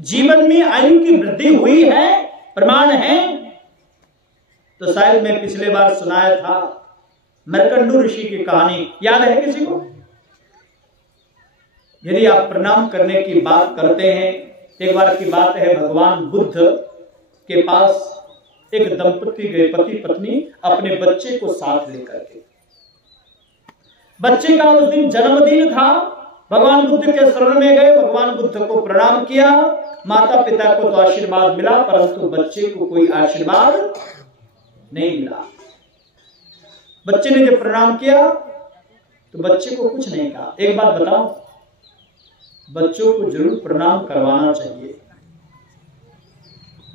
जीवन में आयु की वृद्धि हुई है, प्रमाण है? तो शायद मैं पिछले बार सुनाया था मरकंडू ऋषि की कहानी, याद है किसी को? यदि आप प्रणाम करने की बात करते हैं, एक बार की बात है, भगवान बुद्ध के पास एक दंपति गए, पति पत्नी, अपने बच्चे को साथ लेकर के। बच्चे का उस दिन जन्मदिन था। भगवान बुद्ध के शरण में गए, भगवान बुद्ध को प्रणाम किया। माता पिता को तो आशीर्वाद मिला, परंतु बच्चे को कोई आशीर्वाद नहीं मिला। बच्चे ने जब प्रणाम किया तो बच्चे को कुछ नहीं कहा। एक बात बताओ, बच्चों को जरूर प्रणाम करवाना चाहिए।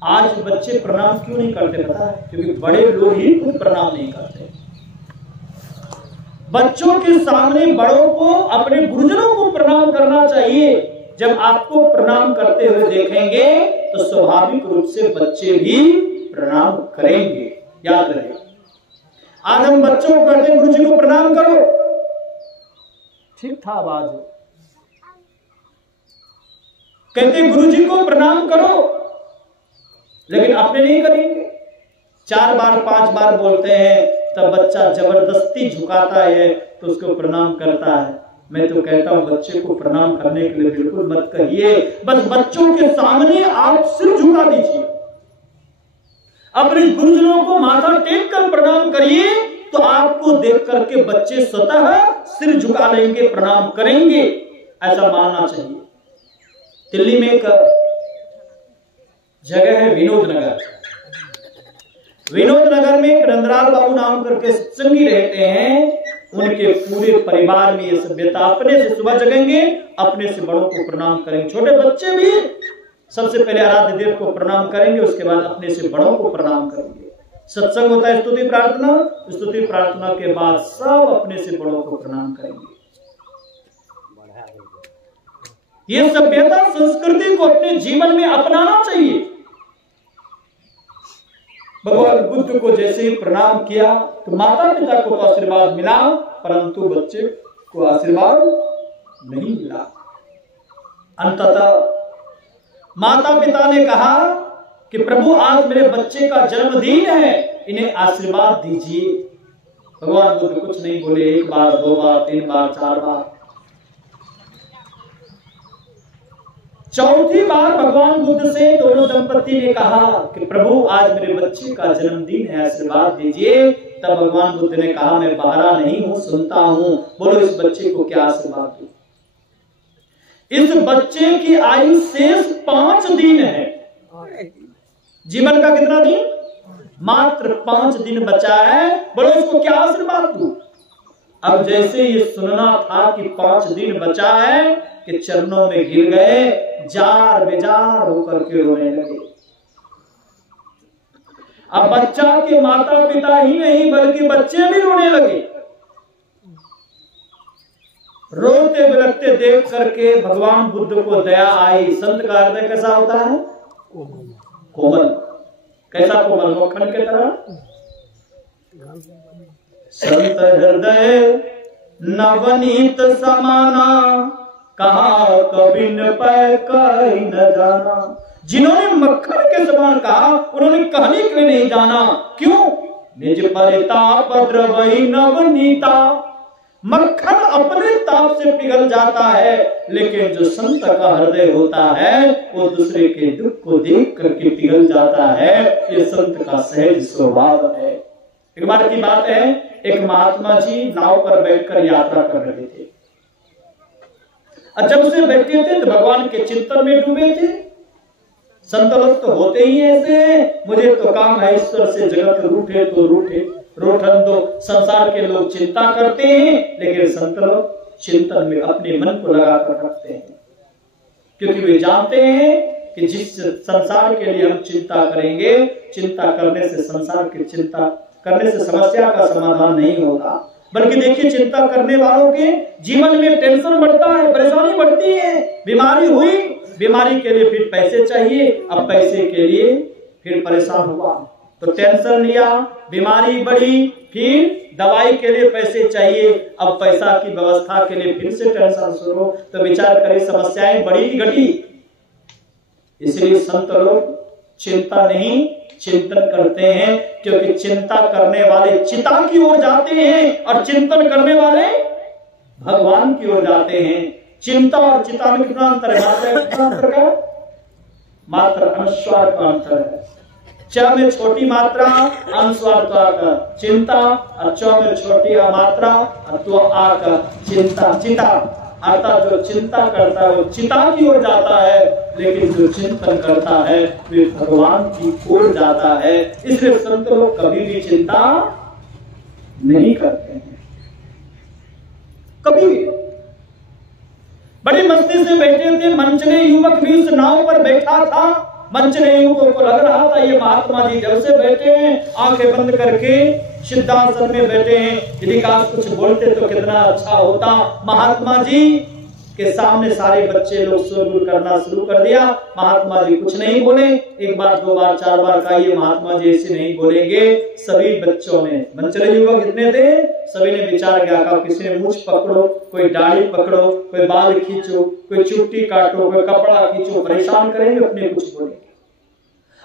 आज बच्चे प्रणाम क्यों नहीं करते पता है? क्योंकि बड़े लोग ही खुद प्रणाम नहीं करते। बच्चों के सामने बड़ों को, अपने गुरुजनों को प्रणाम करना चाहिए। जब आपको प्रणाम करते हुए देखेंगे तो स्वाभाविक रूप से बच्चे भी प्रणाम करेंगे। याद रहे, आज हम बच्चों को कहते हैं गुरुजी को प्रणाम करो, ठीक था आवाज, कहते गुरुजी को प्रणाम करो, लेकिन अपने नहीं करेंगे। 4 बार 5 बार बोलते हैं, तब बच्चा जबरदस्ती झुकाता है तो उसको प्रणाम करता है। मैं तो कहता हूं बच्चे को प्रणाम करने के लिए बिल्कुल मत कहिए, बस बच्चों के सामने आप सिर झुका दीजिए। अपने गुरुजनों को माथा टेक कर प्रणाम करिए, तो आपको देख करके बच्चे स्वतः सिर झुका लेंगे, प्रणाम करेंगे। ऐसा मानना चाहिए। दिल्ली में एक जगह है विनोद नगर। विनोद नगर में एक नंदलाल बाबू नाम करके सत्संगी रहते हैं। उनके पूरे परिवार में ये सभ्यता, अपने से सुबह जगेंगे, अपने से बड़ों को प्रणाम करेंगे। छोटे बच्चे भी सबसे पहले आराध्य देव को प्रणाम करेंगे, उसके बाद अपने से बड़ों को प्रणाम करेंगे। सत्संग होता है स्तुति प्रार्थना, स्तुति प्रार्थना के बाद सब अपने से बड़ों को प्रणाम करेंगे। ये सभ्यता संस्कृति को अपने जीवन में अपनाना चाहिए। भगवान बुद्ध को जैसे ही प्रणाम किया तो माता पिता को तो आशीर्वाद मिला, परंतु बच्चे को आशीर्वाद नहीं मिला। अंततः माता पिता ने कहा कि प्रभु आज मेरे बच्चे का जन्मदिन है, इन्हें आशीर्वाद दीजिए। भगवान बुद्ध कुछ नहीं बोले, एक बार, दो बार, तीन बार, चार बार, चौथी बार भगवान बुद्ध से दोनों दंपति ने कहा कि प्रभु आज मेरे बच्चे का जन्मदिन है, आशीर्वाद दीजिए। तब भगवान बुद्ध ने कहा मैं बहरा नहीं हूं, सुनता हूं, बोलो इस बच्चे को क्या आशीर्वाद दूं। इस बच्चे की आयु शेष 5 दिन है। जीवन का कितना दिन? मात्र 5 दिन बचा है, बोलो इसको क्या आशीर्वाद दूं। अब जैसे ये सुनना था कि 5 दिन बचा है कि चरणों में गिर गए, जार बेजार होकर के रोने लगे। अब बच्चा के माता पिता ही नहीं बल्कि बच्चे भी रोने लगे। रोते बिलखते देख करके भगवान बुद्ध को दया आई। संत का हृदय कैसा होता है? कोमल। कैसा कोमल? मक्खन के तरह। संत हृदय नवनीत समाना, कहा कभी न पाए कहीं न जाना। जिन्होंने मक्खन के समान कहा उन्होंने कहने के लिए नहीं जाना। क्यों? निज परिताप द्रवई नवनीता। मक्खन अपने ताप से पिघल जाता है, लेकिन जो संत का हृदय होता है वो दूसरे के दुख को देख करके पिघल जाता है। ये संत का सहज स्वभाव है। एक बार की बात है, एक महात्मा जी नाव पर बैठकर यात्रा कर रहे थे। जब से बैठे थे तो भगवान के चिंतन में डूबे थे। संत लोग तो होते ही ऐसे, मुझे तो काम है ईश्वर से, जगत रूठे तो रूठे, रोठन दो। संसार के लोग चिंता करते हैं, लेकिन संत लोग चिंतन में अपने मन को लगा कर रखते हैं, क्योंकि वे जानते हैं कि जिस संसार के लिए हम चिंता करेंगे, चिंता करने से संसार की चिंता करने से समस्या का समाधान नहीं होगा, बल्कि देखिए चिंता करने वालों के जीवन में टेंशन बढ़ता है, परेशानी बढ़ती है। बीमारी हुई, बीमारी के लिए फिर पैसे चाहिए, अब पैसे के लिए फिर परेशान हुआ तो टेंशन लिया, बीमारी बढ़ी, फिर दवाई के लिए पैसे चाहिए, अब पैसा की व्यवस्था के लिए फिर से टेंशन शुरू। तो विचार करें, समस्याएं बढ़ी घटी। इसलिए संत लोग चिंता नहीं चिंतन करते हैं, क्योंकि चिंता करने वाले चिता की ओर जाते हैं और चिंतन करने वाले भगवान की ओर जाते हैं। चिंता और चिता में कितना अंतर है? कितना अंतर का? मात्र अनुस्वार का अंतर है। च में छोटी मात्रा अनुस्वार का चिंता, और च में छोटी मात्रा तो आ का चिंता। चिता अर्थात जो चिंता करता है वो चिता की ओर जाता है, लेकिन जो चिंतन करता है वे भगवान की ओर जाता है। इसलिए संत लोग कभी भी चिंता नहीं करते हैं, कभी भी। बड़ी मस्ती से बैठे थे। मंचले युवक भी उस नाव पर बैठा था। मंचले युवकों को लग रहा था ये महात्मा जी जब से बैठे हैं, आंखें बंद करके सिद्धासन में बैठे हैं, यदि आज कुछ बोलते तो कितना अच्छा होता। महात्मा जी के सामने सारे बच्चे लोग शोरगुल करना शुरू कर दिया। महात्मा जी कुछ नहीं बोले। एक बार, दो बार, चार बार कहा ये महात्मा जी ऐसे नहीं बोलेंगे। सभी बच्चों ने, मंचले युवक जितने थे, सभी ने विचार किया, कहा किसी ने मूछ पकड़ो, कोई दाढ़ी पकड़ो, कोई बाल खींचो, कोई चुट्टी काटो, कोई कपड़ा खींचो, परेशान करेंगे, अपने कुछ बोलेंगे।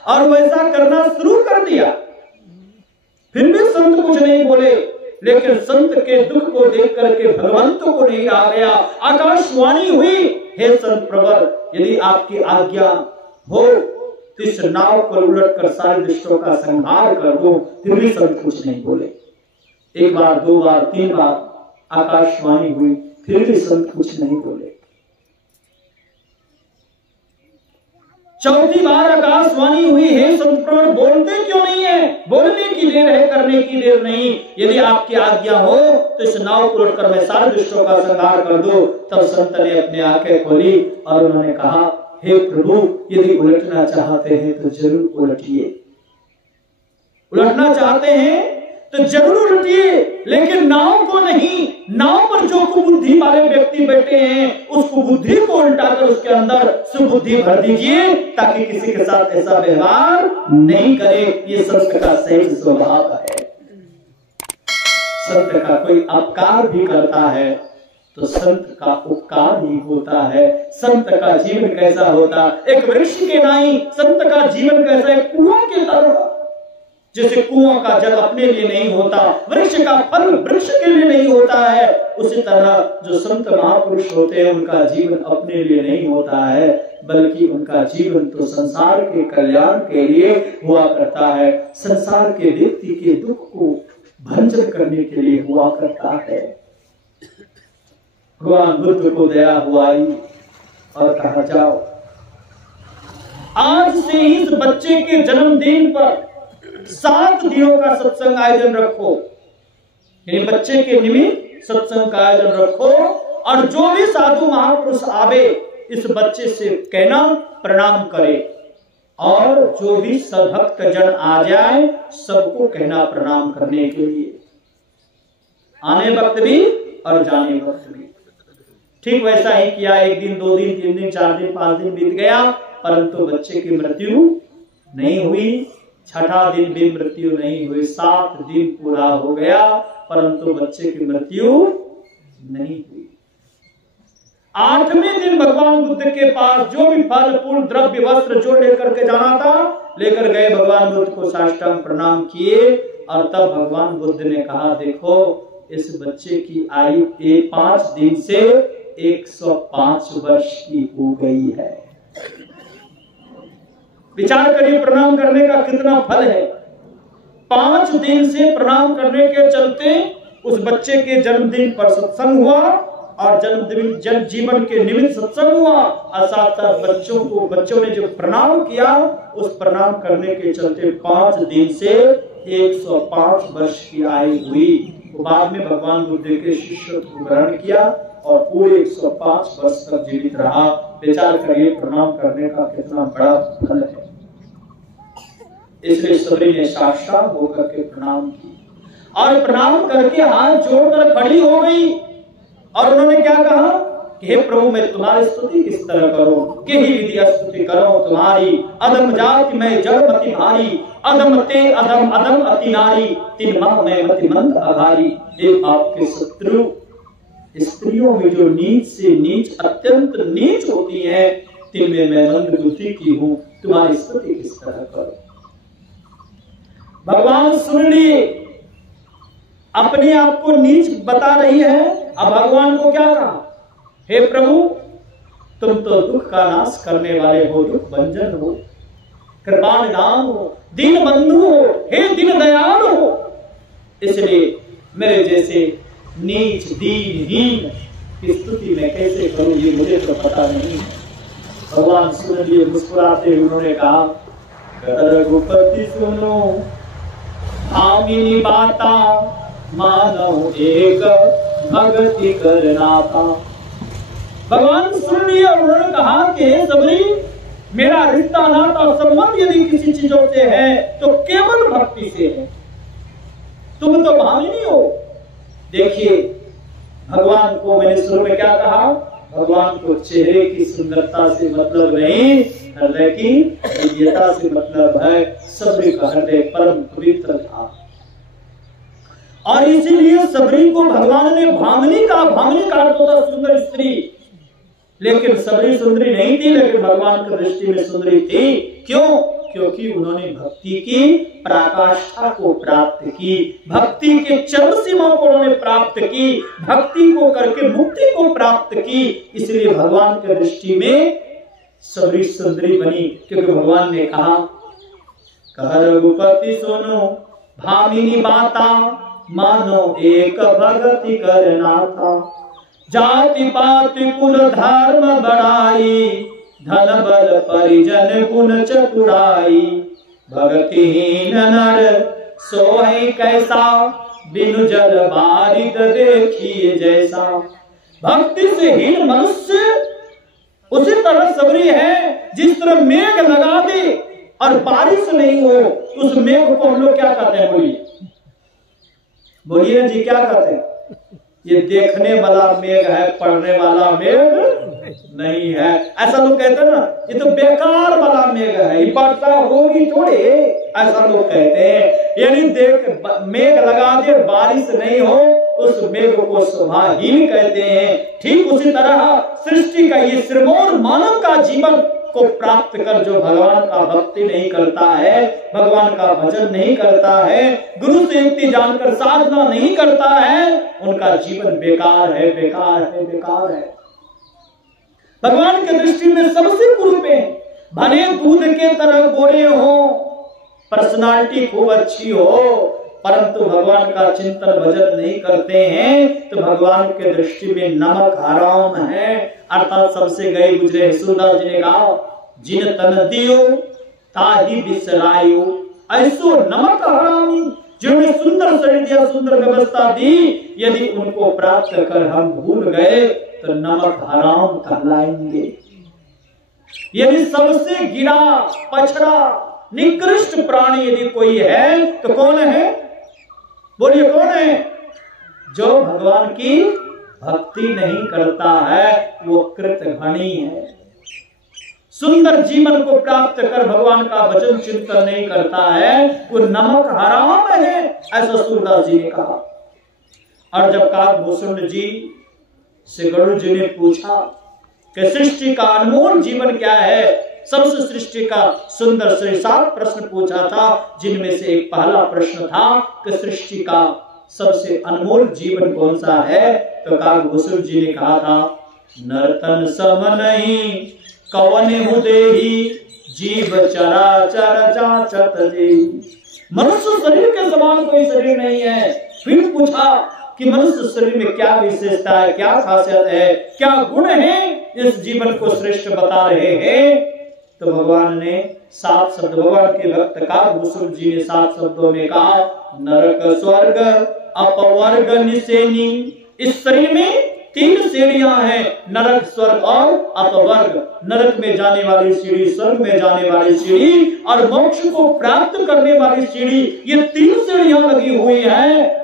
और वैसा करना शुरू कर दिया। फिर भी संत कुछ नहीं बोले, लेकिन संत के दुख को देख करके भगवंत को नहीं आ गया। आकाशवाणी हुई, हे संत प्रवर, यदि आपकी आज्ञा हो तो इस नाव को उलट कर सारे दुष्टों का संहार कर दो। फिर भी संत कुछ नहीं बोले। एक बार, दो बार, तीन बार आकाशवाणी हुई, फिर भी संत कुछ नहीं बोले। चौथी बार आकाशवाणी हुई, हे संत प्रवर, बोलते क्यों नहीं है? बोलने की देर है, करने की देर नहीं। यदि आपकी आज्ञा हो तो इस नाव को उलट कर मैं सारे दुष्टों का संहार कर दो। तब संत ने अपनी आंखें खोली और उन्होंने कहा, हे प्रभु, यदि उलटना चाहते हैं तो जरूर उलटिए। उलटना चाहते हैं तो जरूर उलटिए, लेकिन नाव को नहीं। नाव पर जो कुछ कुबुद्धि वाले व्यक्ति बैठे हैं, उस कुबुद्धि को उल्टाकर उसके अंदर सुबुद्धि भर दीजिए, ताकि किसी के साथ ऐसा व्यवहार नहीं करे। ये संत का सहज स्वभाव है। संत का कोई अपकार भी करता है तो संत का उपकार ही होता है। संत का जीवन कैसा होता, एक वृक्ष के नाई संत का जीवन कैसा, एक कुआं के तरह। जैसे कुआं का जल अपने लिए नहीं होता, वृक्ष का फल वृक्ष के लिए नहीं होता है, उसी तरह जो संत महापुरुष होते हैं उनका जीवन अपने लिए नहीं होता है, बल्कि उनका जीवन तो संसार के कल्याण के लिए हुआ करता है, संसार के व्यक्ति के दुख को भंजन करने के लिए हुआ करता है। भगवान बुद्ध को दया हुआई और कहा, जाओ आज से इस बच्चे के जन्मदिन पर 7 दिनों का सत्संग आयोजन रखो, यानी बच्चे के निमित्त सत्संग का आयोजन रखो, और जो भी साधु महापुरुष आवे इस बच्चे से कहना प्रणाम करे, और जो भी सद्भक्त जन आ जाए सबको कहना प्रणाम करने के लिए, आने वक्त भी और जाने वक्त भी। ठीक वैसा ही किया। 1 दिन 2 दिन 3 दिन 4 दिन 5 दिन बीत गया, परंतु बच्चे की मृत्यु नहीं हुई। 6ठा दिन भी मृत्यु नहीं हुई। 7 दिन पूरा हो गया, परंतु बच्चे की मृत्यु नहीं हुई। 8वें दिन भगवान बुद्ध के पास जो भी फल फूल द्रव्य वस्त्र जो लेकर के जाना था लेकर गए, भगवान बुद्ध को साष्टांग प्रणाम किए, और तब भगवान बुद्ध ने कहा, देखो इस बच्चे की आयु 5 दिन से 105 वर्ष की हो गई है। विचार करिए प्रणाम करने का कितना फल है। 5 दिन से प्रणाम करने के चलते उस बच्चे के जन्मदिन पर सत्संग हुआ, और जन्म जीवन के निमित्त सत्संग हुआ, और साथ साथ बच्चों ने जो प्रणाम किया उस प्रणाम करने के चलते 5 दिन से 105 वर्ष की आयु हुई। बाद में भगवान बुद्ध के शिष्य को ग्रहण किया और पूरे 105 वर्ष तक जीवित रहा। विचार करिए प्रणाम करने का कितना बड़ा फल है। इसलिए सबरी ने साष्टांग होकर के प्रणाम की, और प्रणाम करके हाथ जोड़कर खड़ी हो गई, और उन्होंने क्या कहा कि हे प्रभु, मैं तुम्हारी स्तुति किस तरह करूं, कि ही विधि स्तुति करो तुम्हारी, अधम जाति में जड़ मति भारी, अधम ते अधम अधम अति नारी, तिन मह में मति मंद अघारी। ये आपके शत्रु स्त्रियों में जो नीच से नीच अत्यंत नीच होती हैं, तिनमें मैं मंद बुद्धि की हूं, तुम्हारी स्तुति किस तरह करो। भगवान सुन लिए, अपने आप को नीच बता रही है। अब भगवान को क्या कहा, हे प्रभु, तुम तो दुख का नाश करने वाले हो, दुख भंजन हो, कृपानिधान हो, दीन बंधु हो, हे दीन दयालु हो, इसलिए मेरे जैसे नीच दीनहीन की स्तुति मैं कैसे करूं, ये मुझे तो पता नहीं। भगवान सुन लिए, मुस्कुराते उन्होंने कहा, रघुपति सुनो भामिनी बाता, मानो एक भगति करना था। भगवान सुन लिया, उन्होंने कहा कि सबरी, मेरा रिश्ता नाता संबंध यदि किसी चीजों से है तो केवल भक्ति से है, तुम तो भामिनी हो। देखिए भगवान को मैंने शुरू में क्या कहा, भगवान को चेहरे की सुंदरता से मतलब नहीं, हृदय की दिव्यता से मतलब है। सबरी का हृदय परम पवित्र था, और इसीलिए सबरी को भगवान ने भामिनी का अर्थ होता सुंदर स्त्री, लेकिन सबरी सुंदरी नहीं थी, लेकिन भगवान की दृष्टि में सुंदरी थी। क्यों? क्योंकि उन्होंने भक्ति की पराकाष्ठा को प्राप्त की, भक्ति के चरम सीमा को उन्होंने प्राप्त की, भक्ति को करके मुक्ति को प्राप्त की, इसलिए भगवान की दृष्टि में सबरी सुंदरी बनी। क्योंकि भगवान ने कहा, रघुपति सुनो भामिनी बाता, मानो एक भगति करना था, जाति पाति कुल धर्म बढ़ाई, धन बल परिजन गुण चतुराई, भक्तिहीन नर सोई कैसा, बिनु जल बारिद देखिए जैसा। भक्ति से हीन मनुष्य उसी तरह सबरी है, जिस तरह मेघ लगा दे और बारिश नहीं हो, उस मेघ को हम लोग क्या कहते हैं, बोलिए बोलिए जी, क्या कहते हैं? ये देखने वाला मेघ है, पढ़ने वाला मेघ नहीं है। ऐसा लोग कहते हैं ना, ये तो बेकार वाला मेघ है, ये वर्षा होगी थोड़ी, ऐसा लोग कहते हैं। यानी देख मेघ लगा दे बारिश नहीं हो, उस मेघ को शोभाहीन कहते हैं। ठीक उसी तरह सृष्टि का ये सिरमौर मानव का जीवन को प्राप्त कर जो भगवान का भक्ति नहीं करता है, भगवान का भजन नहीं करता है, गुरु से युक्ति जानकर साधना नहीं करता है, उनका जीवन बेकार है, बेकार है, बेकार है। भगवान की दृष्टि में सबसे पूर्व में भले दूध के तरह गोरे हो, पर्सनालिटी खूब अच्छी हो, परंतु भगवान का चिंतन भजन नहीं करते हैं तो भगवान के दृष्टि में नमक हराम है। अर्थात सबसे गए गुजरे सूरदास जी ने कहा, जिन तन दियो ताही बिसरायो, ऐसो नमक हरामी, जिन्होंने सुंदर शरीर दिया, सुंदर व्यवस्था दी, यदि उनको प्राप्त कर हम भूल गए तो नमक हराम कहलाएंगे। यदि सबसे गिरा पछड़ा निकृष्ट प्राणी यदि कोई है तो कौन है? बोलिए कौन है? जो भगवान की भक्ति नहीं करता है, वो कृतघ्नी है। सुंदर जीवन को प्राप्त कर भगवान का वचन चिंतन नहीं करता है, वो नमक हराम है, ऐसा सूरदास जी ने कहा। और जब काकभूषण जी से गरुड़ जी ने पूछा कि सृष्टि का अनमोल जीवन क्या है, सबसे सृष्टि का सुंदर से 7 प्रश्न पूछा था, जिनमें से एक पहला प्रश्न था कि सृष्टि का सबसे अनमोल जीवन कौन सा है, तो काकभूषण जी ने कहा था, नर्तन सम नहीं कवन हुदेही जीव चराचर जाचत देही। मनुष्य शरीर के समान कोई शरीर नहीं है। फिर पूछा कि मनुष्य शरीर में क्या विशेषता है, क्या खासियत है, क्या गुण है, इस जीवन को श्रेष्ठ बता रहे हैं। तो भगवान ने 7 शब्द, भगवान के भक्त काकभूषण जी ने 7 शब्दों में कहा, नरक स्वर्ग अपवर्ग निसेनी। इस शरीर में 3 सीढ़ियां हैं, नरक स्वर्ग और अपवर्ग। नरक में जाने वाली सीढ़ी, स्वर्ग में जाने वाली सीढ़ी और मोक्ष को प्राप्त करने वाली सीढ़ी, ये 3 सीढ़ियां लगी हुई हैं।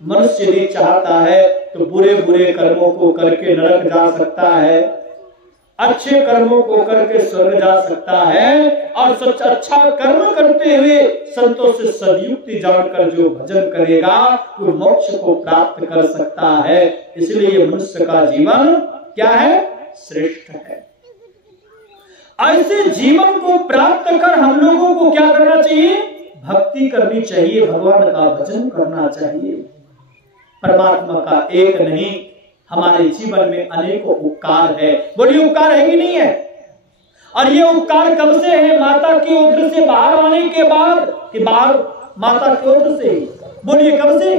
मनुष्य यदि चाहता है तो बुरे बुरे कर्मों को करके नरक जा सकता है, अच्छे कर्मों को करके स्वर्ग जा सकता है, और सच अच्छा कर्म करते हुए संतों से सदयुक्ति जानकर जो भजन करेगा वो मोक्ष को प्राप्त कर सकता है। इसलिए मनुष्य का जीवन क्या है? श्रेष्ठ है। ऐसे जीवन को प्राप्त कर हम लोगों को क्या करना चाहिए? भक्ति करनी चाहिए, भगवान का भजन करना चाहिए। परमात्मा का एक नहीं, हमारे जीवन में अनेकों उपकार है। बोलिए उपकार है कि नहीं है? और ये उपकार कब से है? माता की उदर से बाहर आने के बाद कि बाहर माता की उदर से? बोलिए कब से?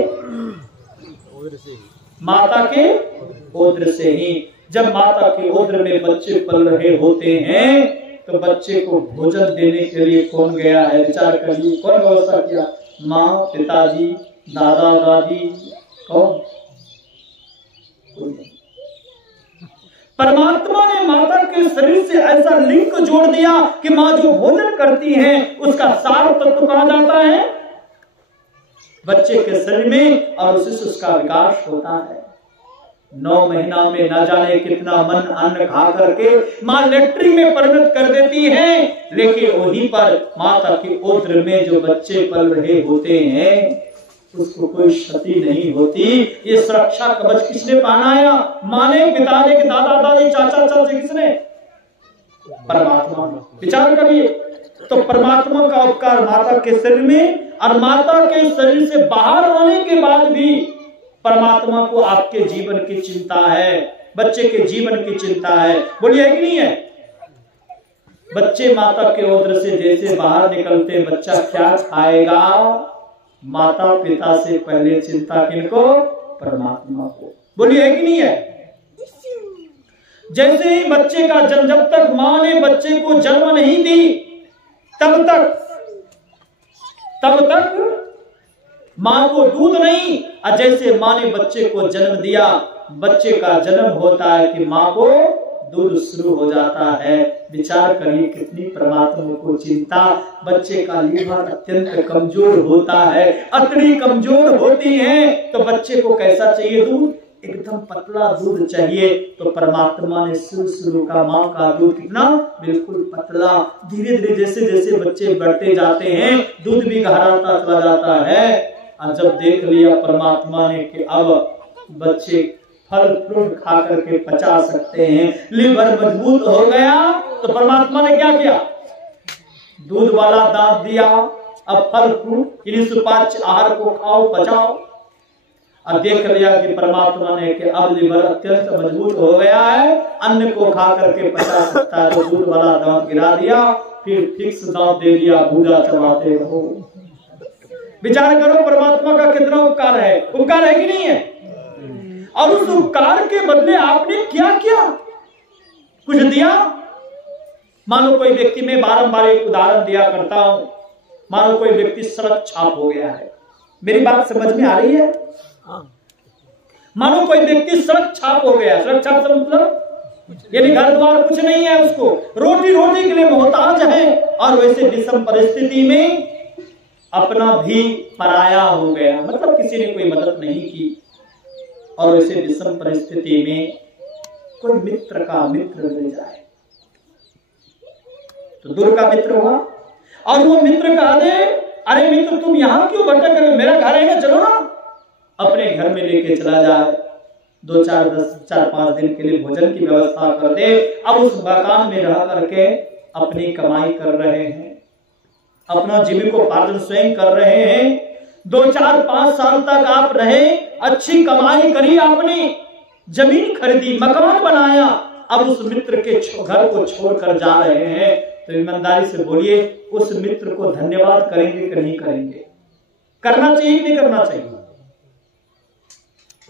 माता के उदर से ही। जब माता की उदर में बच्चे पल रहे होते हैं तो बच्चे को भोजन देने के लिए कौन गया है? विचार करिए, कौन व्यवस्था किया? माँ, पिताजी, दादा दादी, कौन? परमात्मा ने माता के शरीर से ऐसा लिंक जोड़ दिया कि माँ जो भोजन करती है उसका सार तत्व कहा जाता है बच्चे के शरीर में, और उसी से उसका विकास होता है। 9 महीना में न जाने कितना मन अन्न खा करके माँ लेट्रिन में परिणत कर देती है, लेकिन वहीं पर माता की उदर में जो बच्चे पल रहे होते हैं उसको कोई क्षति नहीं होती। ये सुरक्षा कवच किसने बनाया? माँ ने, पिता ने, दादा दादी, चाचा चाची, किसने? परमात्मा। विचार करिए, तो परमात्मा का उपकार माता के शरीर में, और माता के शरीर से बाहर आने के बाद भी परमात्मा को आपके जीवन की चिंता है, बच्चे के जीवन की चिंता है। बोलिए है कि नहीं है? बच्चे माता के उदर से जैसे बाहर निकलते, बच्चा क्या खाएगा? माता पिता से पहले चिंता किनको? परमात्मा को। बोलिए है कि नहीं है? जैसे ही बच्चे का जन्म, जब तक माँ ने बच्चे को जन्म नहीं दी तब तक माँ को दूध नहीं, और जैसे माँ ने बच्चे को जन्म दिया, बच्चे का जन्म होता है कि माँ को दूध शुरू हो जाता है। विचार करिए कितनी परमात्मा को चिंता। बच्चे का लीवर अत्यंत कमजोर होता है, अतड़ी कमजोर होती है, तो बच्चे को कैसा चाहिए दूध? एकदम पतला दूध चाहिए, तो परमात्मा ने शुरू का माँ का दूध कितना बिल्कुल पतला। धीरे धीरे जैसे जैसे बच्चे बढ़ते जाते हैं दूध भी गहराता चला जाता है। और जब देख लिया परमात्मा ने कि अब बच्चे फल फ्रूट खा करके पचा सकते हैं, लीवर मजबूत हो गया, तो परमात्मा ने क्या किया, दूध वाला दांत दिया। अब फल फ्रूट इन्हीं सुपाच्य आहार को खाओ पचाओ। अब देख लिया कि परमात्मा ने कि अब लीवर अत्यंत मजबूत हो गया है, अन्न को खा करके पचा सकता है, तो दूध वाला दांत गिरा दिया, फिर फिक्स दांत दे दिया, भूजा चबाते रहो। विचार करो परमात्मा का कितना उपकार है, उपकार है कि नहीं है? और उस उपकार के बदले आपने क्या किया, कुछ दिया? मानो कोई व्यक्ति, में बारंबार एक उदाहरण दिया करता हूं, मानो कोई व्यक्ति सड़क छाप हो गया है, मेरी बात समझ में आ रही है? मानो कोई व्यक्ति सड़क छाप हो गया, सड़क छाप से मतलब यानी घर द्वार कुछ नहीं है, उसको रोटी रोटी के लिए मोहताज है, और वैसे विषम परिस्थिति में अपना भी पराया हो गया, मतलब किसी ने कोई मदद नहीं की, और वैसे विषम परिस्थिति में कोई मित्र का मित्र मिल जाए तो दूर का मित्र हुआ, और वो मित्र कहा दे, अरे मित्र तुम यहां क्यों भटक रहे हो, मेरा घर है ना, चलो ना, अपने घर में लेके चला जाए, 4-5 दिन के लिए भोजन की व्यवस्था कर दे। अब उस मकान में रह करके अपनी कमाई कर रहे हैं, अपना जीविकोपार्जन स्वयं कर रहे हैं। 2-4-5 साल तक आप रहे, अच्छी कमाई करी, आपने जमीन खरीदी, मकान बनाया, अब उस मित्र के घर को छोड़कर जा रहे हैं, तो ईमानदारी से बोलिए उस मित्र को धन्यवाद करेंगे कि नहीं करेंगे? करना चाहिए कि नहीं करना चाहिए?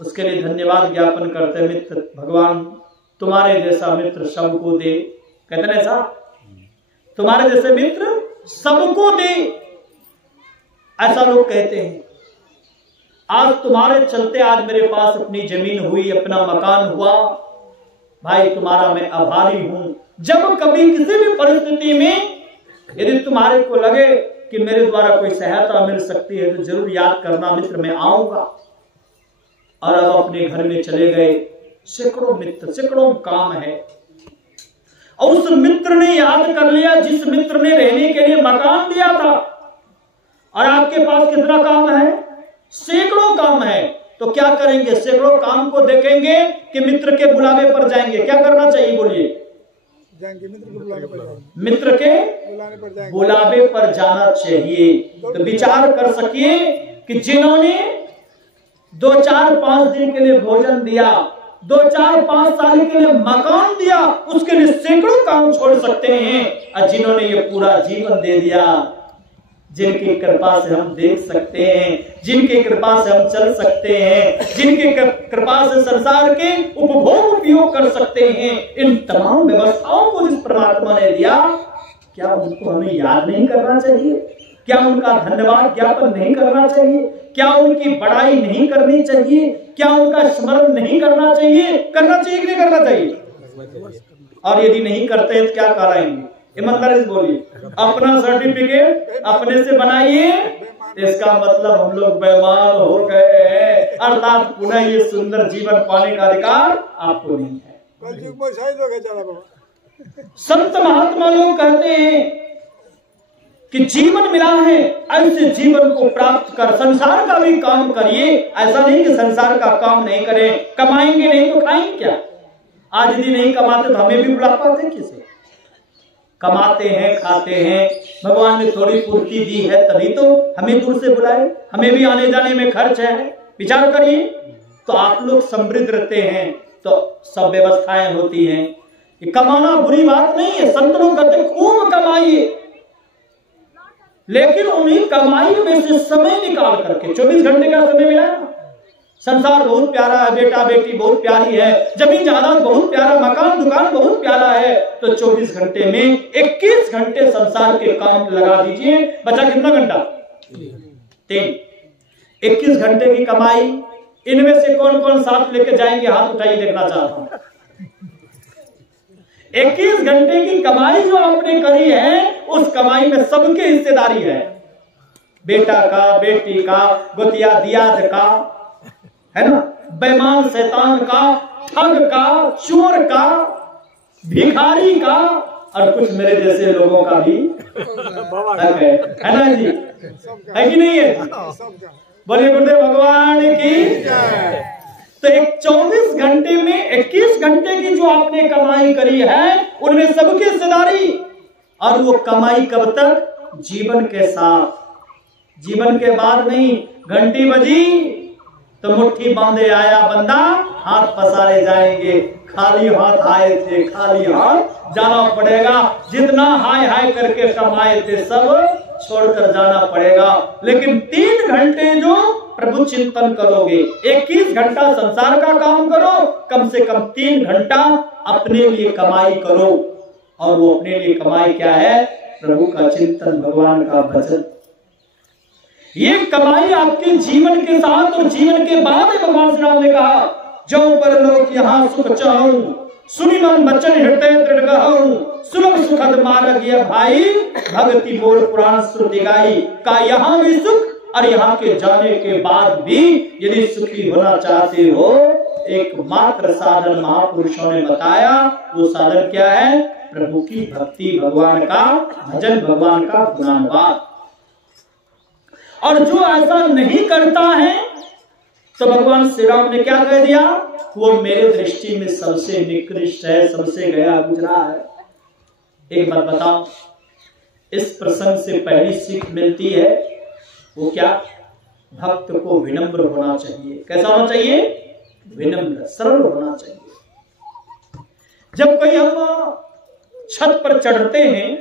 उसके लिए धन्यवाद ज्ञापन करते, मित्र भगवान तुम्हारे जैसा मित्र सबको दे, कहते हैं ऐसा, तुम्हारे जैसे मित्र सबको दे, ऐसा लोग कहते हैं। आज तुम्हारे चलते आज मेरे पास अपनी जमीन हुई, अपना मकान हुआ, भाई तुम्हारा मैं आभारी हूं। जब कभी किसी भी परिस्थिति में यदि तुम्हारे को लगे कि मेरे द्वारा कोई सहायता मिल सकती है तो जरूर याद करना मित्र, मैं आऊंगा। और अब अपने घर में चले गए, सैकड़ों मित्र, सैकड़ों काम है, और उस मित्र ने याद कर लिया जिस मित्र ने रहने के लिए मकान दिया था, और आपके पास कितना काम है, सैकड़ों काम है, तो क्या करेंगे? सैकड़ों काम को देखेंगे कि मित्र के बुलावे पर जाएंगे? क्या करना चाहिए बोलिए? मित्र के बुलावे पर जाना चाहिए। तो विचार कर सकिए कि जिन्होंने 2-4-5 दिन के लिए भोजन दिया, 2-4-5 साल के लिए मकान दिया, उसके लिए सैकड़ों काम छोड़ सकते हैं, और जिन्होंने ये पूरा जीवन दे दिया, जिनकी कृपा से हम देख सकते हैं, जिनकी कृपा से हम चल सकते हैं, जिनकी कृपा से संसार के उपभोग उपयोग कर सकते हैं, इन तमाम व्यवस्थाओं को जिस परमात्मा ने दिया, क्या उनको हमें याद नहीं करना चाहिए? क्या उनका धन्यवाद ज्ञापन नहीं करना चाहिए? क्या उनकी बड़ाई नहीं करनी चाहिए? क्या उनका स्मरण नहीं करना चाहिए? करना चाहिए कि नहीं करना चाहिए? और यदि नहीं करते हैं तो क्या कराएंगे? ईमानदारी से बोलिए, अपना सर्टिफिकेट अपने से बनाइए, इसका मतलब हम लोग बेईमान हो गए हैं, अर्थात पुनः ये सुंदर जीवन पाने का अधिकार आपको नहीं है। संत महात्मा लोग कहते हैं कि जीवन मिला है, ऐसे जीवन को प्राप्त कर संसार का भी काम करिए। ऐसा नहीं कि संसार का काम नहीं करें, कमाएंगे नहीं तो खाएंगे क्या? आज यदि नहीं कमाते तो हमें भी बुला पाते किसे? कमाते हैं, खाते हैं, भगवान ने थोड़ी पूर्ति दी है तभी तो हमें दूर से बुलाए, हमें भी आने जाने में खर्च है। विचार करिए, तो आप लोग समृद्ध रहते हैं तो सब व्यवस्थाएं होती हैं। कि कमाना बुरी बात नहीं है, संत लोग कहते खूब कमाइए, लेकिन उन्हीं कमाई में से समय निकाल करके 24 घंटे का समय मिला। संसार बहुत प्यारा है, बेटा बेटी बहुत प्यारी है, जमीन जायदाद बहुत प्यारा, मकान दुकान बहुत प्यारा है, तो 24 घंटे में 21 घंटे संसार के काम लगा दीजिए। बचा कितना घंटा? 3। 21 घंटे की कमाई, इनमें से कौन कौन साथ लेके जाएंगे? हाथ उठाइए, देखना चाहता हूं। 21 घंटे की कमाई जो आपने करी है, उस कमाई में सबके हिस्सेदारी है, बेटा का, बेटी का, गोतिया दियाद का, है ना, बेईमान शैतान का, ठग का, चोर का, भिखारी का और कुछ मेरे जैसे लोगों का भी है ना जी, है कि नहीं है? बोलिए गुरुदेव भगवान की। तो एक 24 घंटे में 21 घंटे की जो आपने कमाई करी है उनमें सबकी हिस्सेदारी, और वो कमाई कब तक? जीवन के साथ, जीवन के बाद नहीं। घंटी बजी तो मुट्ठी बांधे आया बंदा, हाथ पसारे जाएंगे, खाली हाथ आए थे खाली हाथ जाना पड़ेगा। जितना हाय हाय करके कमाए थे सब छोड़कर जाना पड़ेगा। लेकिन 3 घंटे जो प्रभु चिंतन करोगे, 21 घंटा संसार का काम करो, कम से कम 3 घंटा अपने लिए कमाई करो। और वो अपने लिए कमाई क्या है? प्रभु का चिंतन, भगवान का भजन। ये कमाई आपके जीवन के साथ और जीवन के बाद है। भगवान श्री राम ने कहा, जो पर लोग यहाँ सुख चाहूं, सुनी मन बचन हृदय दृढ़ गहूं, सुलभ सुखद मार्ग यह भाई, भक्ति बोल पुराण श्रुति गाई। का यहाँ भी सुख और यहाँ के जाने के बाद भी यदि सुखी होना चाहते हो, एकमात्र साधन महापुरुषों ने बताया। वो साधन क्या है? प्रभु की भक्ति, भगवान का भजन, भगवान का गुणानुवाद। और जो ऐसा नहीं करता है तो भगवान श्री राम ने क्या कह दिया? वो मेरे दृष्टि में सबसे निकृष्ट है, सबसे गया गुजरा है। एक बात बताओ, इस प्रसंग से पहली सीख मिलती है वो क्या? भक्त को विनम्र होना चाहिए। कैसा होना चाहिए? विनम्र, सरल होना चाहिए। जब कोई हम छत पर चढ़ते हैं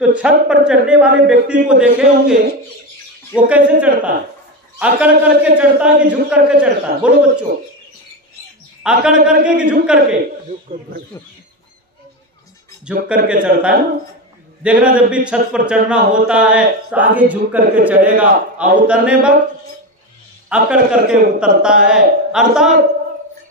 तो छत पर चढ़ने वाले व्यक्ति को देखे होंगे, वो कैसे चढ़ता है? अकड़ करके चढ़ता है कि झुक करके चढ़ता है? बोलो बच्चों, अकड़ करके कि झुक करके? झुक करके चढ़ता है ना। देखना, जब भी छत पर चढ़ना होता है तो आगे झुक करके चढ़ेगा और उतरने वक्त अकड़ करके उतरता है। अर्थात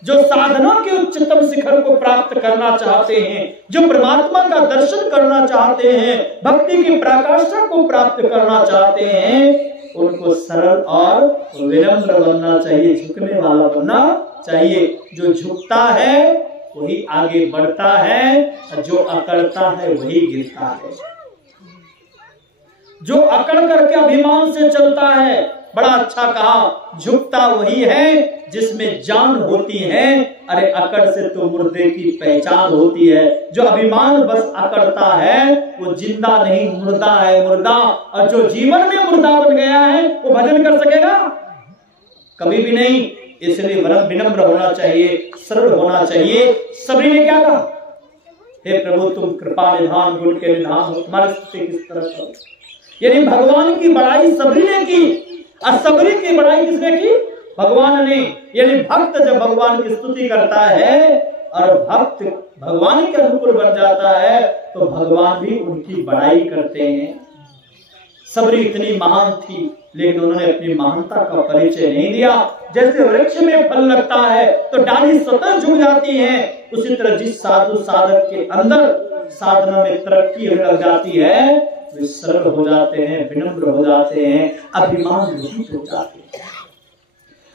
जो साधना के उच्चतम शिखर को प्राप्त करना चाहते हैं, जो परमात्मा का दर्शन करना चाहते हैं, भक्ति की प्रकाशा को प्राप्त करना चाहते हैं, उनको सरल और विनम्र बनना चाहिए, झुकने वाला बनना चाहिए। जो झुकता है वही आगे बढ़ता है, और जो अकड़ता है वही गिरता है। जो अकड़ करके अभिमान से चलता है, बड़ा अच्छा कहा, झुकता वही है जिसमें जान होती है। अरे अकड़ से तो मुर्दे की पहचान होती है। जो अभिमान बस अकड़ता है वो जिंदा नहीं, मुर्दा है, मुर्दा। और जो जीवन में मुर्दा बन गया है वो भजन कर सकेगा? कभी भी नहीं। इसलिए विनम्र होना चाहिए, सरल होना चाहिए। सबरी ने क्या कहा? हे प्रभु, तुम कृपा निधान, गुण के निधान हो, तुम्हारी स्तुति किस तरह करूं? यानी भगवान की बड़ाई सबरी ने की, और सबरी की बड़ाई किसने की? भगवान ने। यानी भक्त जब भगवान की स्तुति करता है और भक्त भगवान के अनुकूल बन जाता है तो भगवान भी उनकी बड़ाई करते हैं। सबरी इतनी महान थी, लेकिन उन्होंने अपनी महानता का परिचय नहीं दिया। जैसे वृक्ष में फल लगता है तो डाली स्वतः झुक जाती है, उसी तरह जिस साधु साधक के अंदर साधना में तरक्की लग जाती है, वे सरल हो जाते हैं, विनम्र हो जाते हैं, अभिमान रहित हो जाते हैं।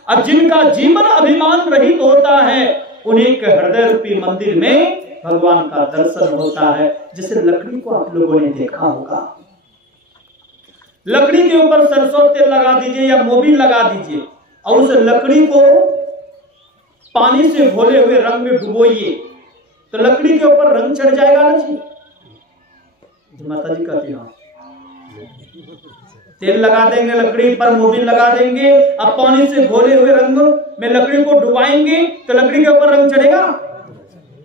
अब जिनका जीवन अभिमान रहित होता है, उन्हीं के हृदय रूपी मंदिर में भगवान का दर्शन होता है। जैसे लकड़ी को आप लोगों ने देखा होगा, लकड़ी के ऊपर सरसों तेल लगा दीजिए या मोबिल लगा दीजिए और उस लकड़ी को पानी से घोले हुए रंग में डुबोइए तो लकड़ी के ऊपर रंग चढ़ जाएगा ना जी? माता जी कहती हैं, तेल लगा देंगे लकड़ी पर, मोबिल लगा देंगे, अब पानी से घोले हुए रंग में लकड़ी को डुबाएंगे तो लकड़ी के ऊपर रंग चढ़ेगा?